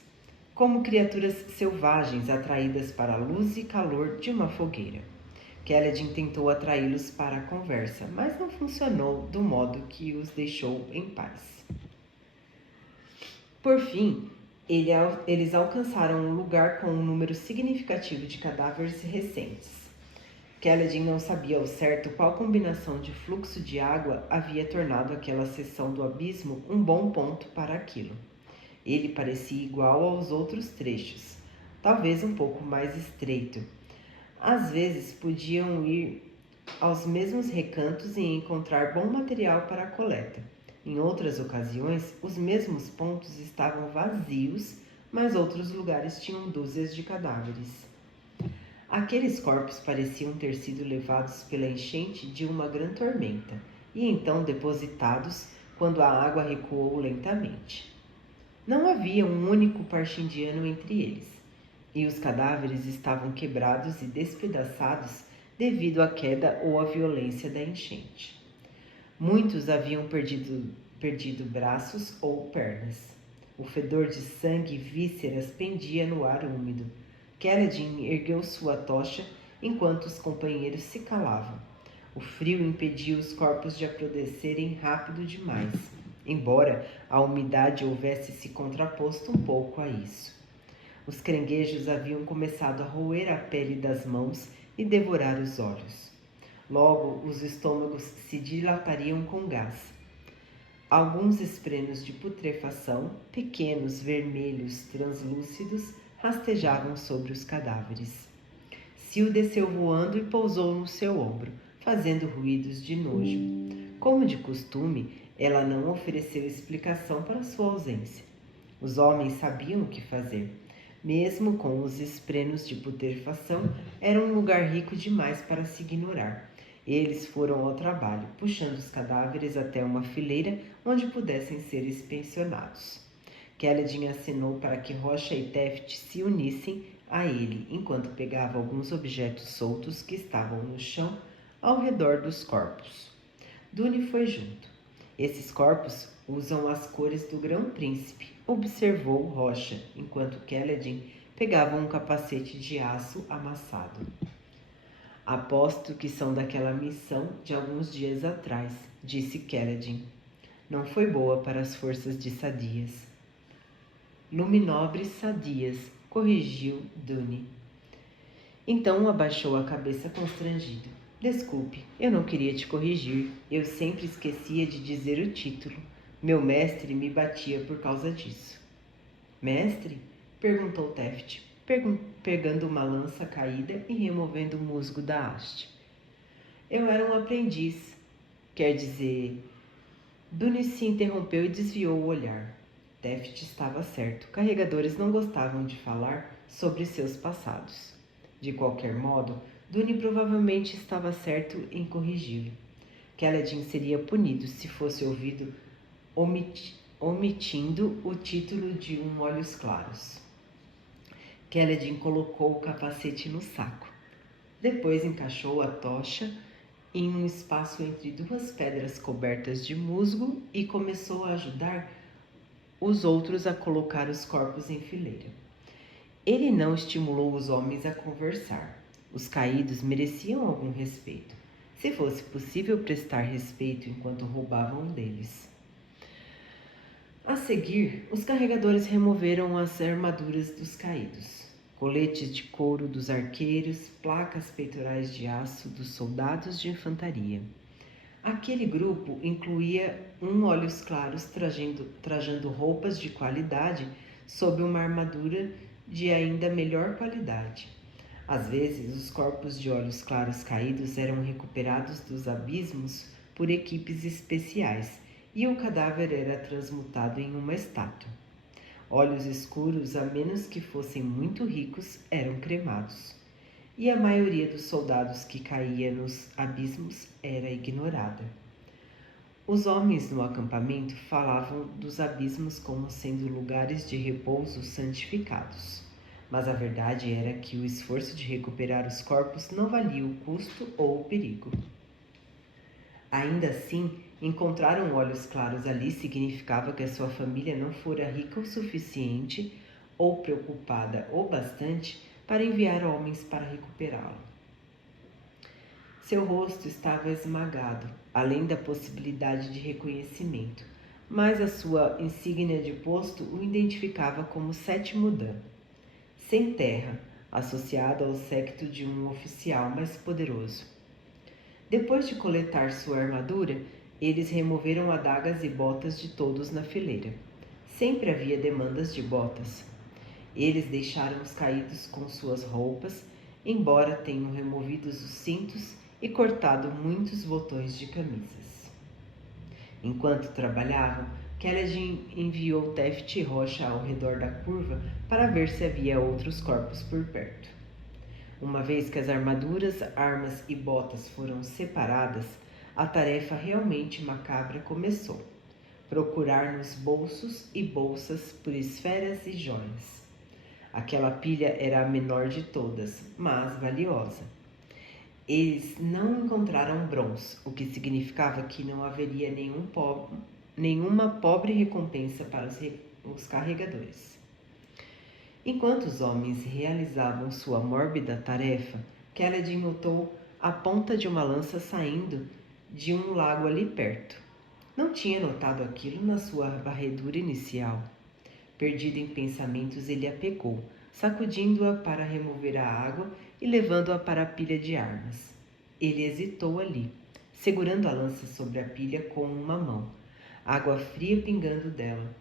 Como criaturas selvagens atraídas para a luz e calor de uma fogueira. Keladin tentou atraí-los para a conversa, mas não funcionou do modo que os deixou em paz. Por fim, eles alcançaram um lugar com um número significativo de cadáveres recentes. Keladin não sabia ao certo qual combinação de fluxo de água havia tornado aquela seção do abismo um bom ponto para aquilo. Ele parecia igual aos outros trechos, talvez um pouco mais estreito. Às vezes podiam ir aos mesmos recantos e encontrar bom material para a coleta. Em outras ocasiões, os mesmos pontos estavam vazios, mas outros lugares tinham dúzias de cadáveres. Aqueles corpos pareciam ter sido levados pela enchente de uma grande tormenta e então depositados quando a água recuou lentamente. Não havia um único parchindiano entre eles, e os cadáveres estavam quebrados e despedaçados devido à queda ou à violência da enchente. Muitos haviam perdido braços ou pernas. O fedor de sangue e vísceras pendia no ar úmido. Keladin ergueu sua tocha enquanto os companheiros se calavam. O frio impedia os corpos de apodrecerem rápido demais, embora a umidade houvesse se contraposto um pouco a isso. Os caranguejos haviam começado a roer a pele das mãos e devorar os olhos. Logo, os estômagos se dilatariam com gás. Alguns esprenos de putrefação, pequenos, vermelhos, translúcidos, rastejavam sobre os cadáveres. Sil desceu voando e pousou no seu ombro, fazendo ruídos de nojo. Como de costume, ela não ofereceu explicação para sua ausência. Os homens sabiam o que fazer. Mesmo com os esprenos de putrefação, era um lugar rico demais para se ignorar. Eles foram ao trabalho, puxando os cadáveres até uma fileira onde pudessem ser inspecionados. Keladin acenou para que Rocha e Teft se unissem a ele, enquanto pegava alguns objetos soltos que estavam no chão ao redor dos corpos. Dune foi junto. Esses corpos usam as cores do grão-príncipe, observou Rocha, enquanto Keladin pegava um capacete de aço amassado. Aposto que são daquela missão de alguns dias atrás, disse Keladin. Não foi boa para as forças de Sadias. Luminobres Sadias, corrigiu Dune. Então abaixou a cabeça constrangido. Desculpe, eu não queria te corrigir. Eu sempre esquecia de dizer o título. Meu mestre me batia por causa disso. Mestre? Perguntou Teft, pegando uma lança caída e removendo o musgo da haste. Eu era um aprendiz. Quer dizer... Dune se interrompeu e desviou o olhar. Teft estava certo. Carregadores não gostavam de falar sobre seus passados. De qualquer modo, Dune provavelmente estava certo em corrigi-lo. Keladin seria punido se fosse ouvido omitindo o título de Um Olhos Claros. Keladin colocou o capacete no saco. Depois encaixou a tocha em um espaço entre duas pedras cobertas de musgo e começou a ajudar os outros a colocar os corpos em fileira. Ele não estimulou os homens a conversar. Os caídos mereciam algum respeito, se fosse possível prestar respeito enquanto roubavam deles. seguir, os carregadores removeram as armaduras dos caídos, coletes de couro dos arqueiros, placas peitorais de aço dos soldados de infantaria. Aquele grupo incluía olhos claros trajando roupas de qualidade sob uma armadura de ainda melhor qualidade. Às vezes, os corpos de olhos claros caídos eram recuperados dos abismos por equipes especiais e o cadáver era transmutado em uma estátua. Olhos escuros, a menos que fossem muito ricos, eram cremados. E a maioria dos soldados que caía nos abismos era ignorada. Os homens no acampamento falavam dos abismos como sendo lugares de repouso santificados, mas a verdade era que o esforço de recuperar os corpos não valia o custo ou o perigo. Ainda assim, encontrar olhos claros ali significava que a sua família não fora rica o suficiente ou preocupada o bastante para enviar homens para recuperá-lo. Seu rosto estava esmagado, além da possibilidade de reconhecimento, mas a sua insígnia de posto o identificava como sétimo Dan, sem terra, associado ao séquito de um oficial mais poderoso. Depois de coletar sua armadura, eles removeram adagas e botas de todos na fileira. Sempre havia demandas de botas. Eles deixaram os caídos com suas roupas, embora tenham removido os cintos e cortado muitos botões de camisas. Enquanto trabalhavam, Kelledin enviou Teft e Rocha ao redor da curva para ver se havia outros corpos por perto. Uma vez que as armaduras, armas e botas foram separadas, a tarefa realmente macabra começou. Procurar nos bolsos e bolsas por esferas e joias. Aquela pilha era a menor de todas, mas valiosa. Eles não encontraram bronze, o que significava que não haveria nenhuma pobre recompensa para os carregadores. Enquanto os homens realizavam sua mórbida tarefa, Kelledin notou a ponta de uma lança saindo de um lago ali perto. Não tinha notado aquilo na sua varredura inicial. Perdido em pensamentos, ele a pegou, sacudindo-a para remover a água e levando-a para a pilha de armas. Ele hesitou ali, segurando a lança sobre a pilha com uma mão, água fria pingando dela.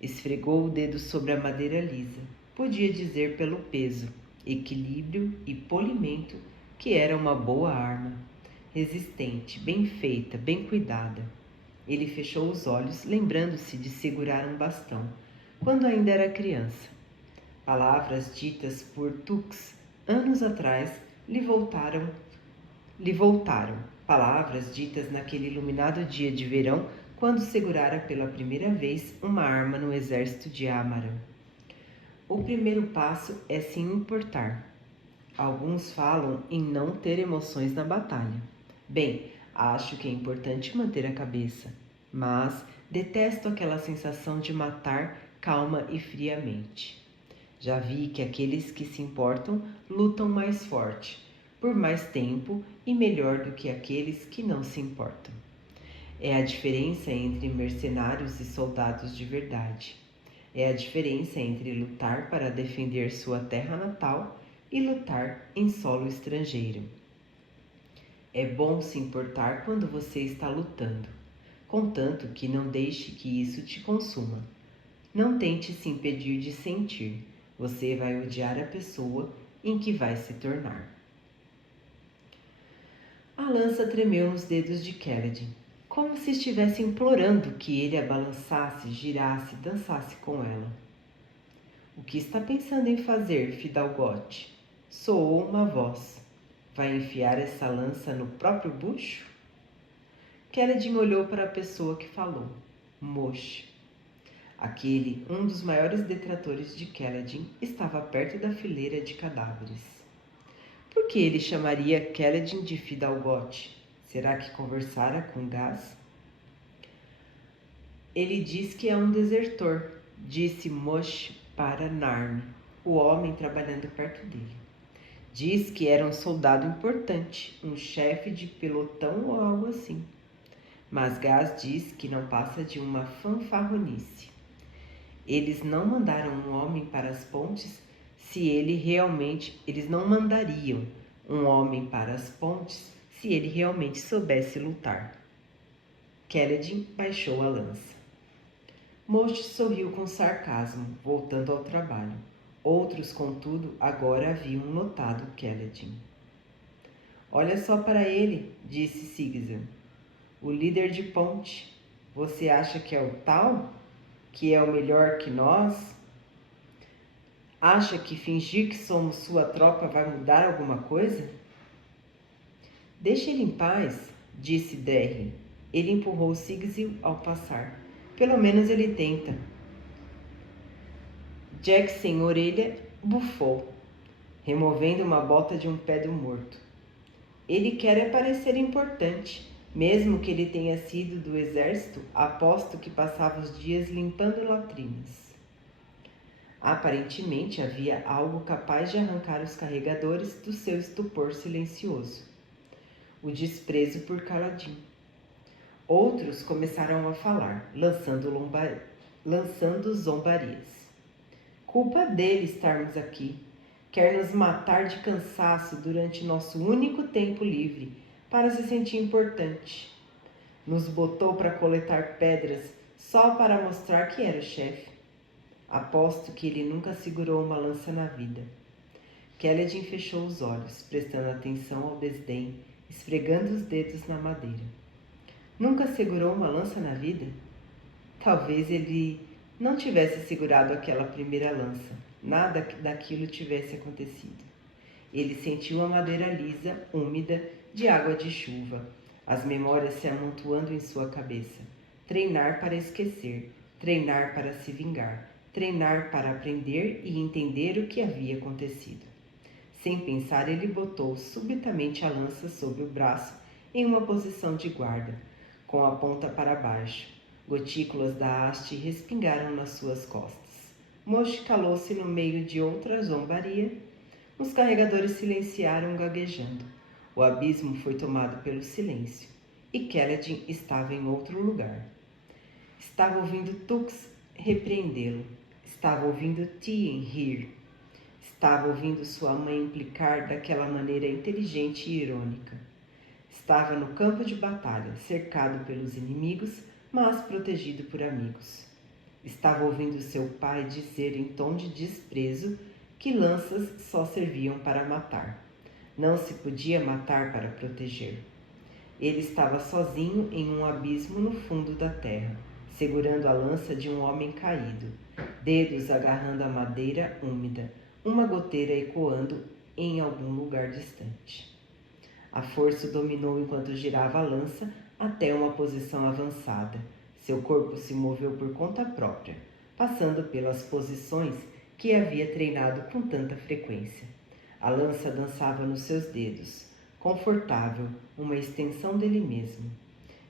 Esfregou o dedo sobre a madeira lisa. Podia dizer pelo peso, equilíbrio e polimento que era uma boa arma. Resistente, bem feita, bem cuidada. Ele fechou os olhos, lembrando-se de segurar um bastão, quando ainda era criança. Palavras ditas por Tux anos atrás lhe voltaram. Palavras ditas naquele iluminado dia de verão, quando segurara pela primeira vez uma arma no exército de Amaran. O primeiro passo é se importar. Alguns falam em não ter emoções na batalha. Bem, acho que é importante manter a cabeça, mas detesto aquela sensação de matar calma e friamente. Já vi que aqueles que se importam lutam mais forte, por mais tempo e melhor do que aqueles que não se importam. É a diferença entre mercenários e soldados de verdade. É a diferença entre lutar para defender sua terra natal e lutar em solo estrangeiro. É bom se importar quando você está lutando, contanto que não deixe que isso te consuma. Não tente se impedir de sentir. Você vai odiar a pessoa em que vai se tornar. A lança tremeu nos dedos de Kelledin, como se estivesse implorando que ele a balançasse, girasse, dançasse com ela. O que está pensando em fazer, Fidalgote? Soou uma voz. Vai enfiar essa lança no próprio bucho? Kelledin olhou para a pessoa que falou. Mosh. Aquele, um dos maiores detratores de Kelledin, estava perto da fileira de cadáveres. Por que ele chamaria Kelledin de Fidalgote? Será que conversara com Gaz? Ele diz que é um desertor, disse Mosh para Narn, o homem trabalhando perto dele. Diz que era um soldado importante, um chefe de pelotão ou algo assim. Mas Gaz diz que não passa de uma fanfarronice. Eles não mandaram um homem para as pontes se ele realmente... Eles não mandariam um homem para as pontes se ele realmente soubesse lutar. Kaledin baixou a lança. Most sorriu com sarcasmo, voltando ao trabalho. Outros, contudo, agora haviam notado Kaledin. Olha só para ele, disse Sigurd. O líder de ponte. Você acha que é o tal? Que é o melhor que nós? Acha que fingir que somos sua tropa vai mudar alguma coisa? Deixe ele em paz, disse Derry. Ele empurrou Sigurd ao passar. Pelo menos ele tenta. Jack sem orelha bufou, removendo uma bota de um pé do morto. Ele quer parecer importante, mesmo que ele tenha sido do exército, aposto que passava os dias limpando latrinas. Aparentemente havia algo capaz de arrancar os carregadores do seu estupor silencioso. O desprezo por Kaledin. Outros começaram a falar, lançando zombarias. Culpa dele estarmos aqui. Quer nos matar de cansaço durante nosso único tempo livre para se sentir importante. Nos botou para coletar pedras só para mostrar que era o chefe. Aposto que ele nunca segurou uma lança na vida. Kaledin fechou os olhos, prestando atenção ao desdém, esfregando os dedos na madeira. Nunca segurou uma lança na vida? Talvez ele não tivesse segurado aquela primeira lança. Nada daquilo tivesse acontecido. Ele sentiu a madeira lisa, úmida, de água de chuva, as memórias se amontoando em sua cabeça. Treinar para esquecer, treinar para se vingar, treinar para aprender e entender o que havia acontecido. Sem pensar, ele botou subitamente a lança sob o braço em uma posição de guarda, com a ponta para baixo. Gotículas da haste respingaram nas suas costas. Most calou-se no meio de outra zombaria. Os carregadores silenciaram gaguejando. O abismo foi tomado pelo silêncio, e Kaledin estava em outro lugar. Estava ouvindo Tux repreendê-lo. Estava ouvindo Tien rir. Estava ouvindo sua mãe implicar daquela maneira inteligente e irônica. Estava no campo de batalha, cercado pelos inimigos, mas protegido por amigos. Estava ouvindo seu pai dizer em tom de desprezo que lanças só serviam para matar. Não se podia matar para proteger. Ele estava sozinho em um abismo no fundo da terra, segurando a lança de um homem caído, dedos agarrando a madeira úmida, uma goteira ecoando em algum lugar distante. A força o dominou enquanto girava a lança até uma posição avançada. Seu corpo se moveu por conta própria, passando pelas posições que havia treinado com tanta frequência. A lança dançava nos seus dedos, confortável, uma extensão dele mesmo.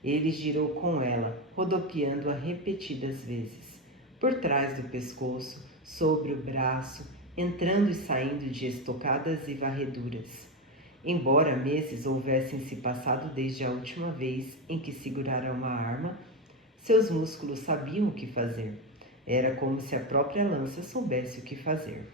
Ele girou com ela, rodopiando-a repetidas vezes, por trás do pescoço, sobre o braço, entrando e saindo de estocadas e varreduras. Embora meses houvessem se passado desde a última vez em que segurara uma arma, seus músculos sabiam o que fazer. Era como se a própria lança soubesse o que fazer.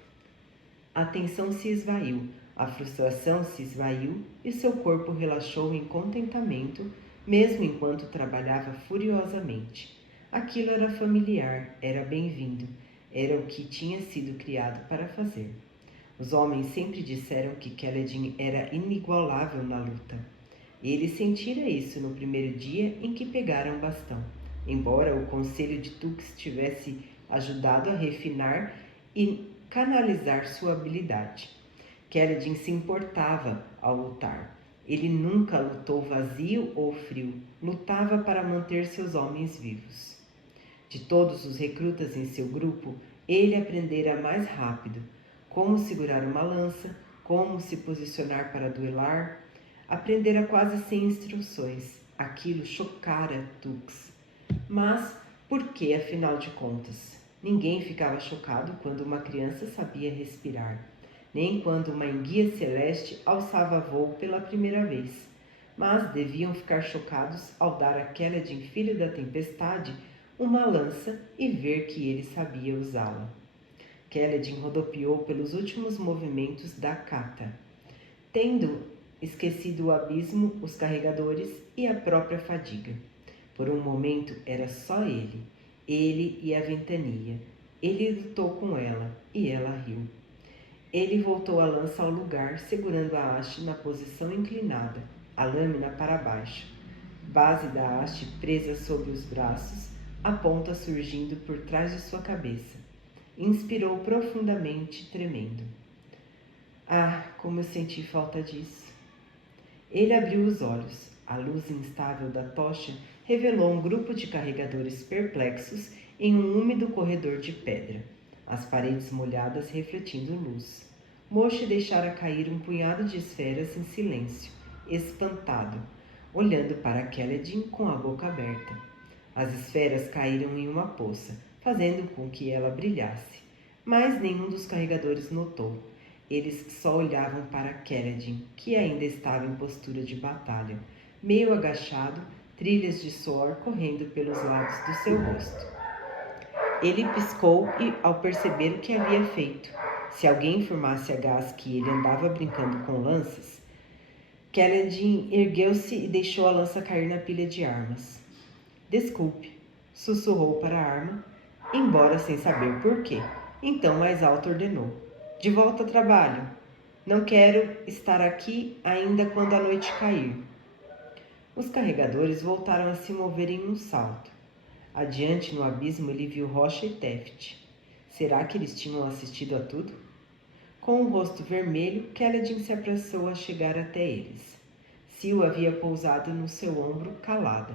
A tensão se esvaiu, a frustração se esvaiu e seu corpo relaxou em contentamento, mesmo enquanto trabalhava furiosamente. Aquilo era familiar, era bem-vindo, era o que tinha sido criado para fazer. Os homens sempre disseram que Kaledin era inigualável na luta. Ele sentira isso no primeiro dia em que pegaram bastão, embora o conselho de Tux tivesse ajudado a refinar e canalizar sua habilidade. Kaledin se importava ao lutar. Ele nunca lutou vazio ou frio, lutava para manter seus homens vivos. De todos os recrutas em seu grupo, ele aprendera mais rápido como segurar uma lança, como se posicionar para duelar. Aprendera quase sem instruções. Aquilo chocara Tux. Mas por que, afinal de contas? Ninguém ficava chocado quando uma criança sabia respirar, nem quando uma enguia celeste alçava voo pela primeira vez. Mas deviam ficar chocados ao dar a Kaledin, filho da tempestade, uma lança e ver que ele sabia usá-la. Kaledin rodopiou pelos últimos movimentos da cata, tendo esquecido o abismo, os carregadores e a própria fadiga. Por um momento era só ele e a ventania. Ele lutou com ela e ela riu. Ele voltou a lança ao lugar, segurando a haste na posição inclinada, a lâmina para baixo. Base da haste presa sobre os braços, a ponta surgindo por trás de sua cabeça. Inspirou profundamente, tremendo. Ah, como eu senti falta disso. Ele abriu os olhos. A luz instável da tocha revelou um grupo de carregadores perplexos em um úmido corredor de pedra, as paredes molhadas refletindo luz. Moshe deixara cair um punhado de esferas em silêncio, espantado, olhando para Kaledin com a boca aberta. As esferas caíram em uma poça, fazendo com que ela brilhasse, mas nenhum dos carregadores notou. Eles só olhavam para Kaledin, que ainda estava em postura de batalha, meio agachado, trilhas de suor correndo pelos lados do seu rosto. Ele piscou ao perceber o que havia feito. Se alguém informasse a Gaz que ele andava brincando com lanças, Kaledin ergueu-se e deixou a lança cair na pilha de armas. Desculpe, sussurrou para a arma, embora sem saber por quê. Então mais alto ordenou. De volta ao trabalho. Não quero estar aqui ainda quando a noite cair. Os carregadores voltaram a se mover em um salto. Adiante no abismo ele viu Rocha e Teft. Será que eles tinham assistido a tudo? Com o rosto vermelho, Kaledin se apressou a chegar até eles. Sil havia pousado no seu ombro, calada.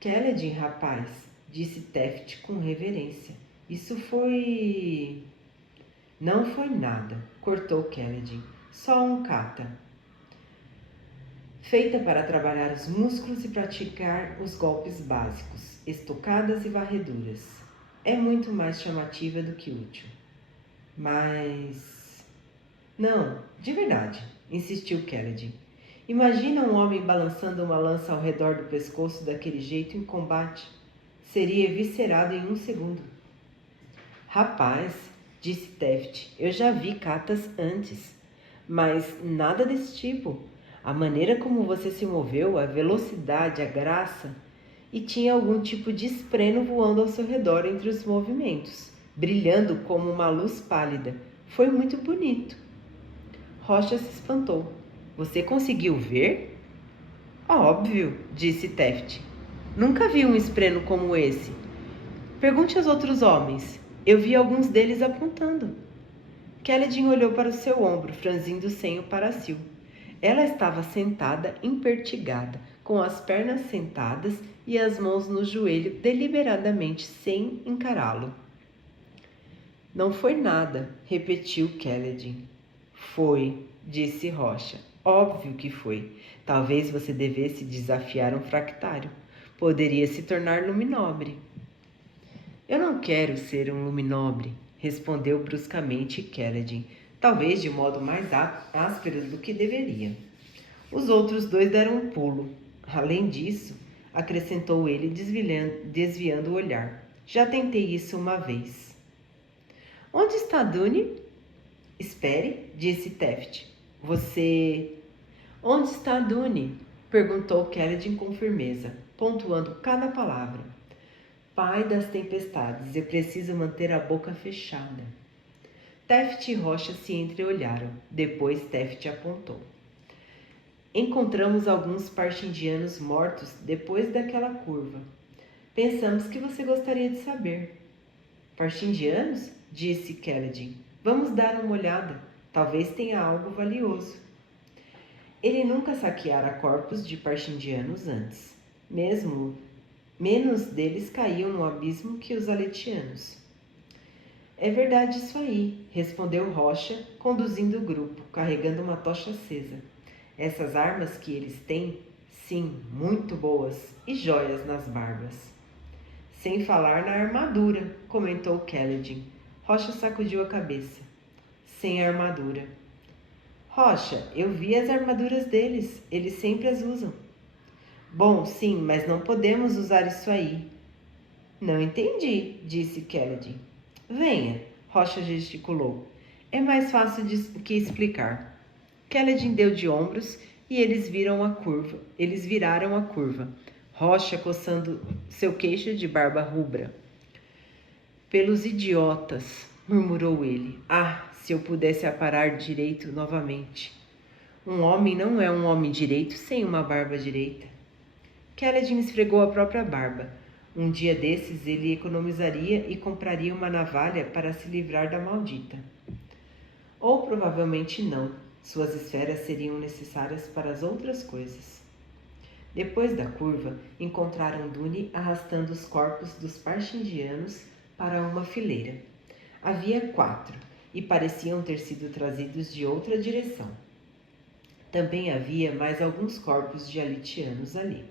Kaledin, rapaz, disse Teft com reverência. Isso foi... Não foi nada, cortou Kaledin. Só um kata. Feita para trabalhar os músculos e praticar os golpes básicos, estocadas e varreduras. É muito mais chamativa do que útil. Mas... Não, de verdade, insistiu Kaledin. Imagina um homem balançando uma lança ao redor do pescoço daquele jeito em combate. Seria eviscerado em um segundo. Rapaz, disse Teft, eu já vi katas antes, mas nada desse tipo. A maneira como você se moveu, a velocidade, a graça, e tinha algum tipo de espreno voando ao seu redor entre os movimentos, brilhando como uma luz pálida. Foi muito bonito. Rocha se espantou. Você conseguiu ver? Óbvio, disse Teft. Nunca vi um espreno como esse. Pergunte aos outros homens. Eu vi alguns deles apontando. Kaledin olhou para o seu ombro, franzindo o senho para Sil. Ela estava sentada, impertigada, com as pernas sentadas e as mãos no joelho, deliberadamente, sem encará-lo. Não foi nada, repetiu Kaledin. Foi, disse Rocha. Óbvio que foi. Talvez você devesse desafiar um fractário. Poderia se tornar luminobre. Eu não quero ser um luminobre, respondeu bruscamente Kaledin, talvez de modo mais áspero do que deveria. Os outros dois deram um pulo. Além disso, acrescentou ele, desviando o olhar. Já tentei isso uma vez. Onde está Dune? Espere, disse Teft. Você... Onde está Dune? Perguntou Kaledin com firmeza, pontuando cada palavra. Pai das tempestades, eu preciso manter a boca fechada. Teft e Rocha se entreolharam. Depois Teft apontou. Encontramos alguns parchindianos mortos depois daquela curva. Pensamos que você gostaria de saber. Parchindianos? Disse Kaledin. Vamos dar uma olhada. Talvez tenha algo valioso. Ele nunca saqueara corpos de parchindianos antes. Menos deles caíam no abismo que os aletianos. É verdade isso aí, respondeu Rocha, conduzindo o grupo, carregando uma tocha acesa. Essas armas que eles têm, sim, muito boas, e joias nas barbas. Sem falar na armadura, comentou Kaledin. Rocha sacudiu a cabeça. Sem armadura. Rocha, eu vi as armaduras deles, eles sempre as usam. Bom, sim, mas não podemos usar isso aí. Não entendi, disse Kennedy. Venha, Rocha gesticulou. É mais fácil que explicar. Kennedy deu de ombros e eles viraram a curva. Rocha coçando seu queixo de barba rubra. Pelos idiotas, murmurou ele. Ah, se eu pudesse aparar direito novamente. Um homem não é um homem direito sem uma barba direita. Kennedy esfregou a própria barba. Um dia desses ele economizaria e compraria uma navalha para se livrar da maldita. Ou provavelmente não. Suas esferas seriam necessárias para as outras coisas. Depois da curva, encontraram Dune arrastando os corpos dos Parshindianos para uma fileira. Havia 4 e pareciam ter sido trazidos de outra direção. Também havia mais alguns corpos de alitianos ali.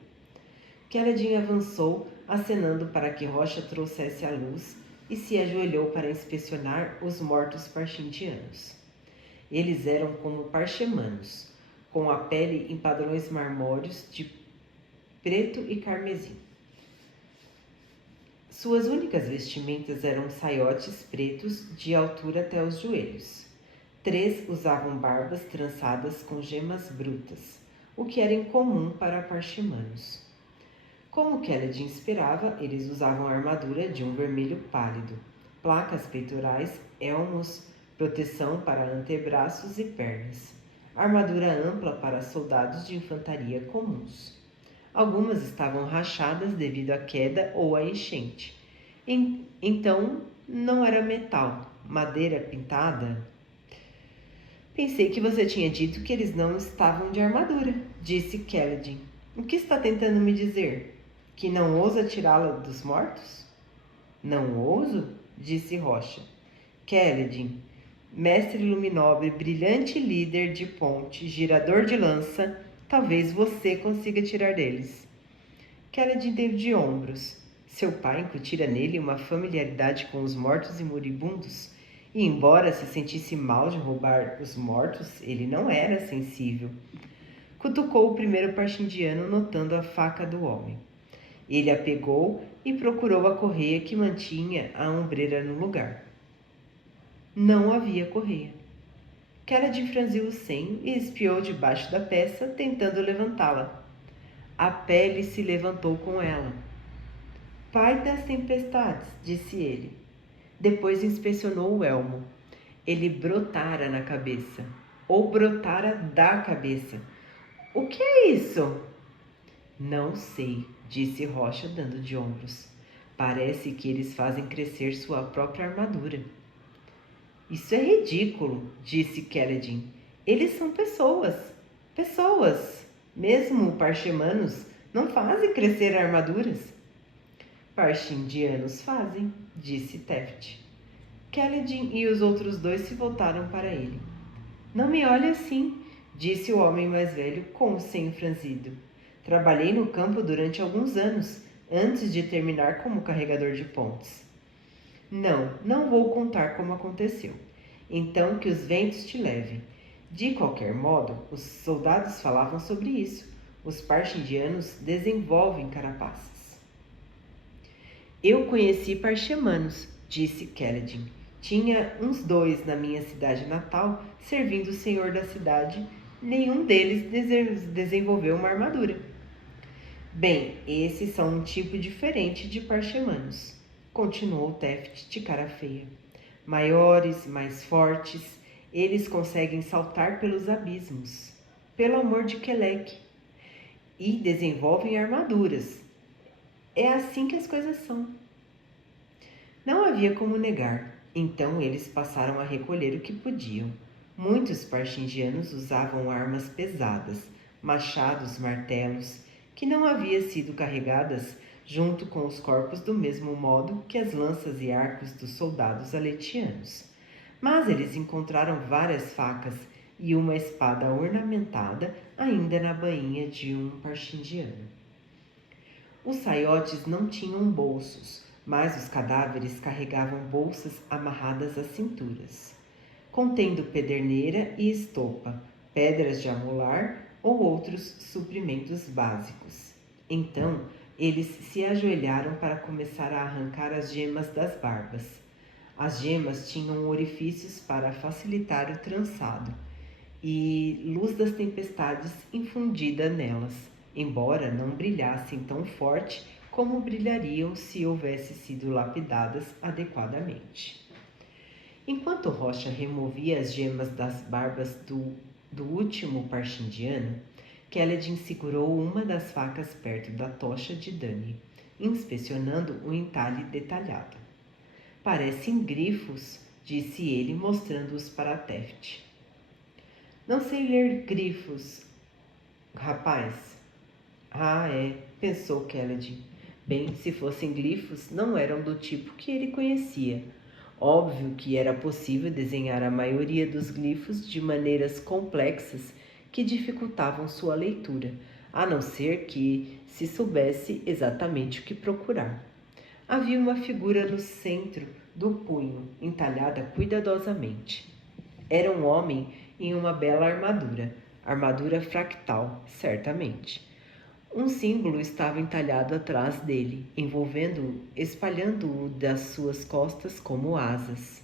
Keledin avançou, acenando para que Rocha trouxesse a luz e se ajoelhou para inspecionar os mortos Parshindianos. Eles eram como parchemanos, com a pele em padrões marmóreos de preto e carmesim. Suas únicas vestimentas eram saiotes pretos de altura até os joelhos. 3 usavam barbas trançadas com gemas brutas, o que era incomum para parchemanos. Como Kennedy esperava, eles usavam armadura de um vermelho pálido, placas peitorais, elmos, proteção para antebraços e pernas, armadura ampla para soldados de infantaria comuns. Algumas estavam rachadas devido à queda ou à enchente. Então, não era metal, madeira pintada. Pensei que você tinha dito que eles não estavam de armadura, disse Kennedy. O que está tentando me dizer? Que não ousa tirá-la dos mortos? Não ouso? Disse Rocha. Kennedy, mestre luminobre, brilhante líder de ponte, girador de lança, talvez você consiga tirar deles. Kennedy deu de ombros. Seu pai incutira nele uma familiaridade com os mortos e moribundos, e embora se sentisse mal de roubar os mortos, ele não era sensível. Cutucou o primeiro Parshindiano, notando a faca do homem. Ele a pegou e procurou a correia que mantinha a ombreira no lugar. Não havia correia. Kennedy franziu o senho e espiou debaixo da peça, tentando levantá-la. A pele se levantou com ela. Pai das tempestades, disse ele. Depois inspecionou o elmo. Ele brotara na cabeça, ou brotara da cabeça. O que é isso? Não sei, disse Rocha, dando de ombros. Parece que eles fazem crescer sua própria armadura. Isso é ridículo, disse Keledin. Eles são pessoas. Pessoas. Mesmo parchemanos não fazem crescer armaduras. Parshindianos fazem, disse Teft. Keledin e os outros 2 se voltaram para ele. Não me olhe assim, disse o homem mais velho com o senho franzido. Trabalhei no campo durante alguns anos, antes de terminar como carregador de pontes. Não vou contar como aconteceu. Então que os ventos te levem. De qualquer modo, os soldados falavam sobre isso. Os Parshindianos desenvolvem carapaças. Eu conheci parchemanos, disse Keledin. Tinha uns 2 na minha cidade natal, servindo o senhor da cidade. Nenhum deles desenvolveu uma armadura. Bem, esses são um tipo diferente de parchemanos, continuou Teft de cara feia. Maiores, mais fortes, eles conseguem saltar pelos abismos, pelo amor de Kelek, e desenvolvem armaduras. É assim que as coisas são. Não havia como negar, então eles passaram a recolher o que podiam. Muitos Parshindianos usavam armas pesadas, machados, martelos, que não haviam sido carregadas junto com os corpos do mesmo modo que as lanças e arcos dos soldados aletianos. Mas eles encontraram várias facas e uma espada ornamentada ainda na bainha de um Parshindiano. Os saiotes não tinham bolsos, mas os cadáveres carregavam bolsas amarradas às cinturas, contendo pederneira e estopa, pedras de amolar ou outros suprimentos básicos. Então, Eles se ajoelharam para começar a arrancar as gemas das barbas. As gemas tinham orifícios para facilitar o trançado e luz das tempestades infundida nelas, embora não brilhassem tão forte como brilhariam se houvessem sido lapidadas adequadamente. Enquanto Rocha removia as gemas das barbas do último parchindiano, Keledin segurou uma das facas perto da tocha de Dani, inspecionando o entalhe detalhado. Parecem grifos, disse ele, mostrando-os para Teft. Não sei ler grifos, rapaz. Ah, é, pensou Keledin. Bem, se fossem glifos, não eram do tipo que ele conhecia. Óbvio que era possível desenhar a maioria dos glifos de maneiras complexas que dificultavam sua leitura, a não ser que se soubesse exatamente o que procurar. Havia uma figura no centro do punho, entalhada cuidadosamente. Era um homem em uma bela armadura fractal, certamente. Um símbolo estava entalhado atrás dele, envolvendo-o, espalhando-o das suas costas como asas.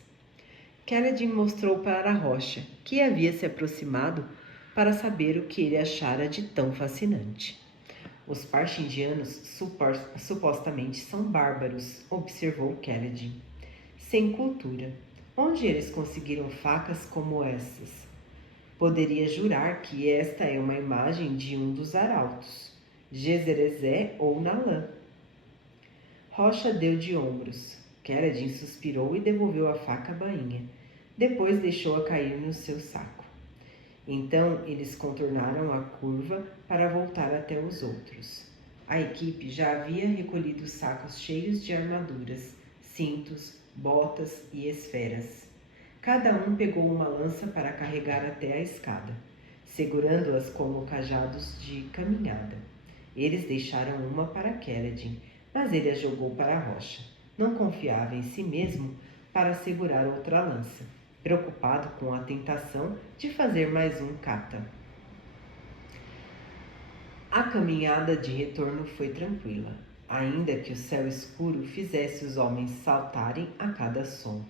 Keledin mostrou para a rocha, que havia se aproximado para saber o que ele achara de tão fascinante. Os parchindianos supostamente são bárbaros, observou Keledin. Sem cultura. Onde eles conseguiram facas como essas? Poderia jurar que esta é uma imagem de um dos arautos, Gezerezé ou Nalã. Rocha deu de ombros. Keledin suspirou e devolveu a faca à bainha. Depois deixou-a cair no seu saco. Então eles contornaram a curva para voltar até os outros. A equipe já havia recolhido sacos cheios de armaduras, cintos, botas e esferas. Cada um pegou uma lança para carregar até a escada, segurando-as como cajados de caminhada. Eles deixaram uma para Keledin, mas ele a jogou para a rocha. Não confiava em si mesmo para segurar outra lança, preocupado com a tentação de fazer mais um kata. A caminhada de retorno foi tranquila, ainda que o céu escuro fizesse os homens saltarem a cada som.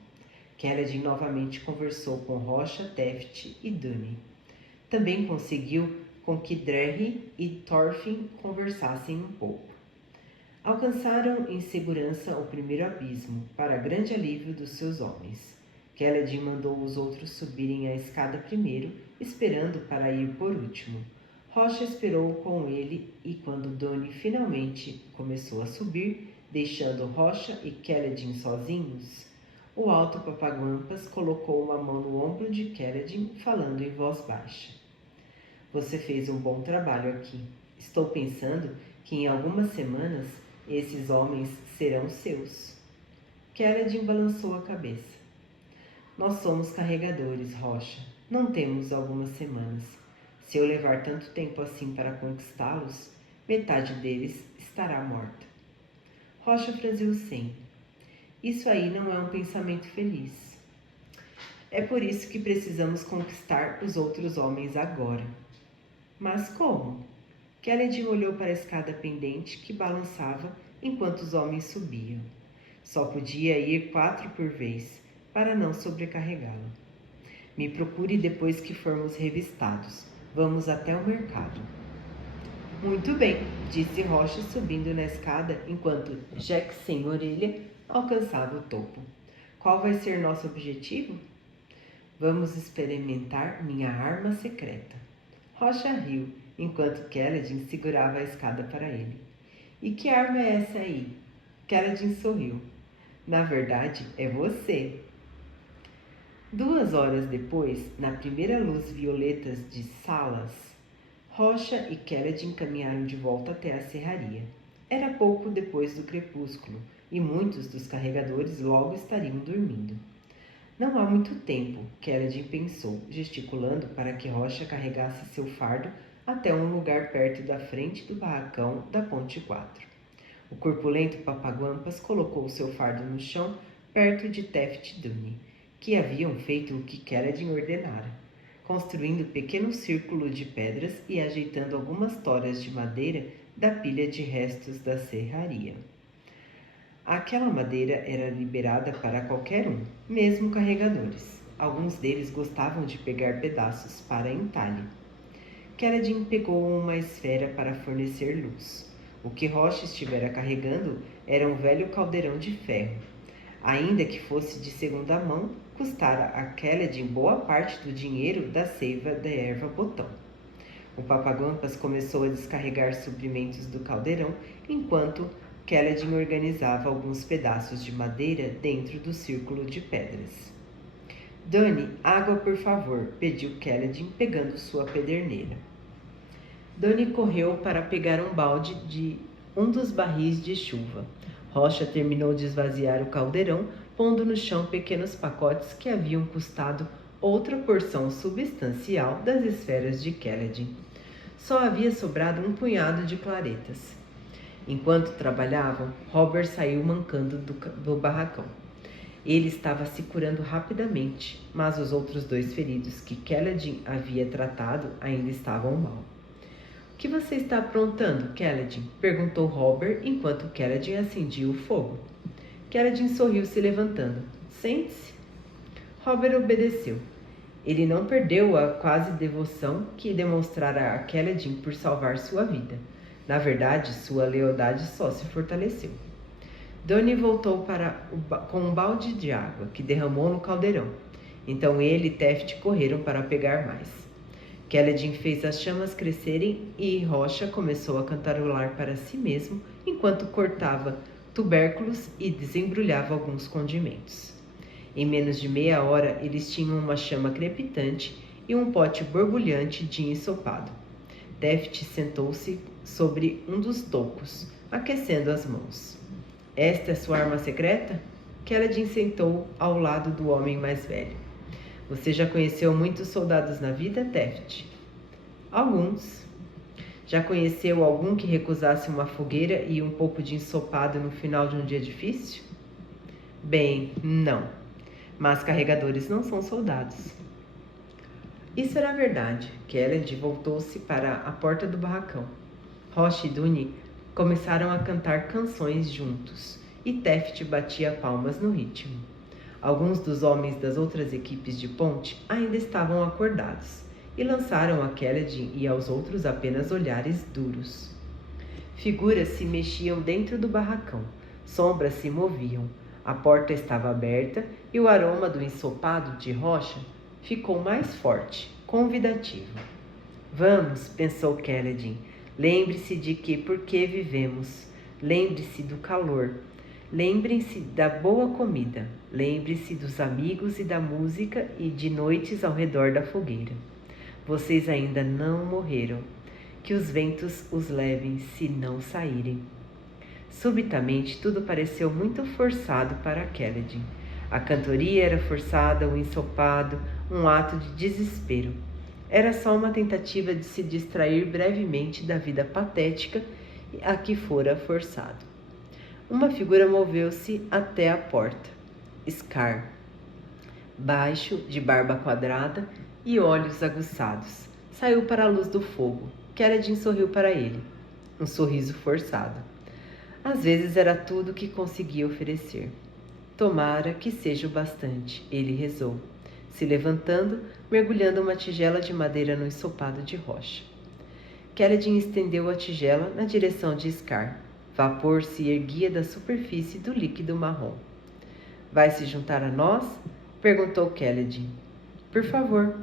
Keledin novamente conversou com Rocha, Teft e Duni. Também conseguiu com que Drerry e Thorfinn conversassem um pouco. Alcançaram em segurança o primeiro abismo, para grande alívio dos seus homens. Keledin mandou os outros subirem a escada primeiro, esperando para ir por último. Rocha esperou com ele e quando Duni finalmente começou a subir, deixando Rocha e Keledin sozinhos, o alto Papaguampas colocou uma mão no ombro de Keledin, falando em voz baixa. Você fez um bom trabalho aqui. Estou pensando que em algumas semanas esses homens serão seus. Keledin balançou a cabeça. Nós somos carregadores, Rocha. Não temos algumas semanas. Se eu levar tanto tempo assim para conquistá-los, metade deles estará morta. Rocha franziu o senho. Isso aí não é um pensamento feliz. É por isso que precisamos conquistar os outros homens agora. Mas como? Keledin olhou para a escada pendente que balançava enquanto os homens subiam. Só podia ir 4 por vez, para não sobrecarregá-la. Me procure depois que formos revistados. Vamos até o mercado. Muito bem, disse Rocha subindo na escada enquanto Jack sem orelha alcançava o topo. Qual vai ser nosso objetivo? Vamos experimentar minha arma secreta. Rocha riu, enquanto Keledin segurava a escada para ele. E que arma é essa aí? Keledin sorriu. Na verdade, é você. 2 horas depois, na primeira luz violeta de Salas, Rocha e Keledin caminharam de volta até a serraria. Era pouco depois do crepúsculo, e muitos dos carregadores logo estariam dormindo. Não há muito tempo, Keledin pensou, gesticulando para que Rocha carregasse seu fardo até um lugar perto da frente do barracão da Ponte 4. O corpulento Papaguampas colocou seu fardo no chão perto de Teft e Duni, que haviam feito o que Keledin ordenara, construindo pequeno círculo de pedras e ajeitando algumas toras de madeira da pilha de restos da serraria. Aquela madeira era liberada para qualquer um, mesmo carregadores. Alguns deles gostavam de pegar pedaços para entalhe. Kelladin pegou uma esfera para fornecer luz. O que Rocha estivera carregando era um velho caldeirão de ferro. Ainda que fosse de segunda mão, custara a Kelladin boa parte do dinheiro da seiva da erva botão. O Papaguampas começou a descarregar suprimentos do caldeirão, enquanto Kelladin organizava alguns pedaços de madeira dentro do círculo de pedras. Dani, água por favor, pediu Kelladin, pegando sua pederneira. Dani correu para pegar um balde de um dos barris de chuva. Rocha terminou de esvaziar o caldeirão, pondo no chão pequenos pacotes que haviam custado outra porção substancial das esferas de Kelladin. Só havia sobrado um punhado de claretas. Enquanto trabalhavam, Robert saiu mancando do barracão. Ele estava se curando rapidamente, mas os outros 2 feridos que Kelladin havia tratado ainda estavam mal. O que você está aprontando, Kelladin? Perguntou Robert enquanto Kelladin acendia o fogo. Kelladin sorriu se levantando. Sente-se. Robert obedeceu. Ele não perdeu a quase devoção que demonstrara a Kelladin por salvar sua vida. Na verdade, sua lealdade só se fortaleceu. Donnie voltou com um balde de água, que derramou no caldeirão. Então ele e Teft correram para pegar mais. Kelladin fez as chamas crescerem e Rocha começou a cantarolar para si mesmo enquanto cortava tubérculos e desembrulhava alguns condimentos. Em menos de meia hora, eles tinham uma chama crepitante e um pote borbulhante de ensopado. Teft sentou-se sobre um dos tocos, aquecendo as mãos. Esta é sua arma secreta? Kelladin sentou ao lado do homem mais velho. Você já conheceu muitos soldados na vida, Teft? Alguns. Já conheceu algum que recusasse uma fogueira e um pouco de ensopado no final de um dia difícil? Bem, não. Mas carregadores não são soldados. Isso era verdade. Kelladin voltou-se para a porta do barracão. Rocha e Duni começaram a cantar canções juntos, e Teft batia palmas no ritmo. Alguns dos homens das outras equipes de ponte ainda estavam acordados, e lançaram a Kelladin e aos outros apenas olhares duros. Figuras se mexiam dentro do barracão, sombras se moviam, a porta estava aberta e o aroma do ensopado de Rocha ficou mais forte, convidativo. Vamos, pensou Kelladin, lembre-se de que por que vivemos, lembre-se do calor, lembrem-se da boa comida, lembre-se dos amigos e da música e de noites ao redor da fogueira. Vocês ainda não morreram, que os ventos os levem se não saírem. Subitamente tudo pareceu muito forçado para Kelladin. A cantoria era forçada, o ensopado, um ato de desespero. Era só uma tentativa de se distrair brevemente da vida patética a que fora forçado. Uma figura moveu-se até a porta. Scar, baixo, de barba quadrada e olhos aguçados, saiu para a luz do fogo. Kelladin sorriu para ele. Um sorriso forçado. Às vezes era tudo o que conseguia oferecer. Tomara que seja o bastante, ele rezou, se levantando, mergulhando uma tigela de madeira no ensopado de Rocha. Kelladin estendeu a tigela na direção de Scar. Vapor se erguia da superfície do líquido marrom. Vai se juntar a nós? Perguntou Kelladin. Por favor.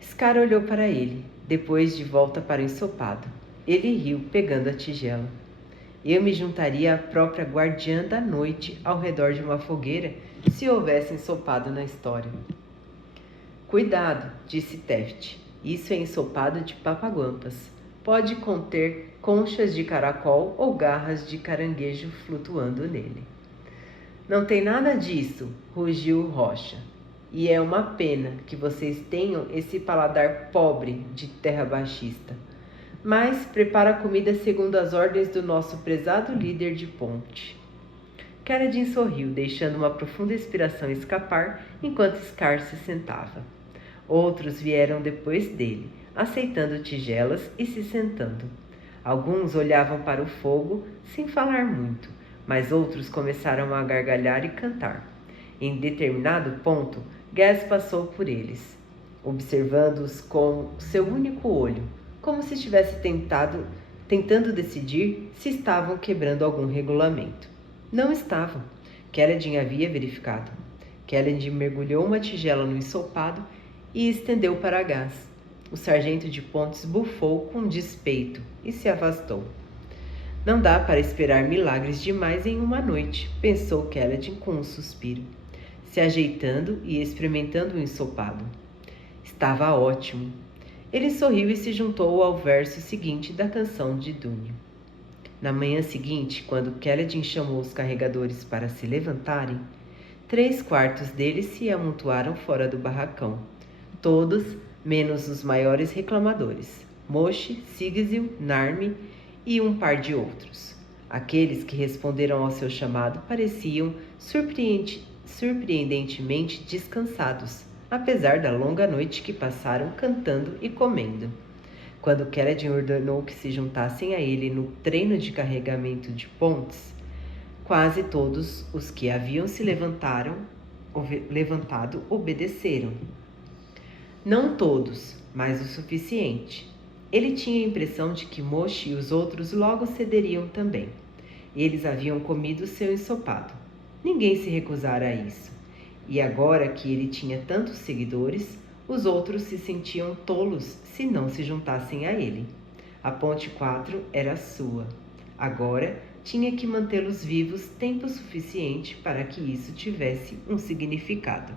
Scar olhou para ele, depois de volta para o ensopado. Ele riu, pegando a tigela. Eu me juntaria à própria guardiã da noite ao redor de uma fogueira se houvesse ensopado na história. Cuidado, disse Teft. Isso é ensopado de papaguampas. Pode conter conchas de caracol ou garras de caranguejo flutuando nele. Não tem nada disso, rugiu Rocha. E é uma pena que vocês tenham esse paladar pobre de terra baixista. Mas prepara a comida segundo as ordens do nosso prezado líder de ponte. Kelladin sorriu, deixando uma profunda inspiração escapar enquanto Scar se sentava. Outros vieram depois dele, aceitando tigelas e se sentando. Alguns olhavam para o fogo sem falar muito, mas outros começaram a gargalhar e cantar. Em determinado ponto, Gas passou por eles, observando-os com seu único olho, como se estivesse tentando decidir se estavam quebrando algum regulamento. Não estavam. Kelladin havia verificado. Kelladin mergulhou uma tigela no ensopado e estendeu para Gas. O sargento de pontes bufou com despeito e se afastou. Não dá para esperar milagres demais em uma noite, pensou Kelladin com um suspiro, se ajeitando e experimentando o ensopado. Estava ótimo. Ele sorriu e se juntou ao verso seguinte da canção de Dune. Na manhã seguinte, quando Kelladin chamou os carregadores para se levantarem, 3/4 deles se amontoaram fora do barracão. Todos, menos os maiores reclamadores, Moshe, Sigizil, Narmi e um par de outros. Aqueles que responderam ao seu chamado pareciam surpreendentemente descansados, apesar da longa noite que passaram cantando e comendo. Quando Kelladin ordenou que se juntassem a ele no treino de carregamento de pontes, quase todos os que haviam se levantado obedeceram. Não todos, mas o suficiente. Ele tinha a impressão de que Moshe e os outros logo cederiam também. Eles haviam comido seu ensopado. Ninguém se recusara a isso. E agora que ele tinha tantos seguidores, os outros se sentiam tolos se não se juntassem a ele. A Ponte 4 era sua. Agora tinha que mantê-los vivos tempo suficiente para que isso tivesse um significado.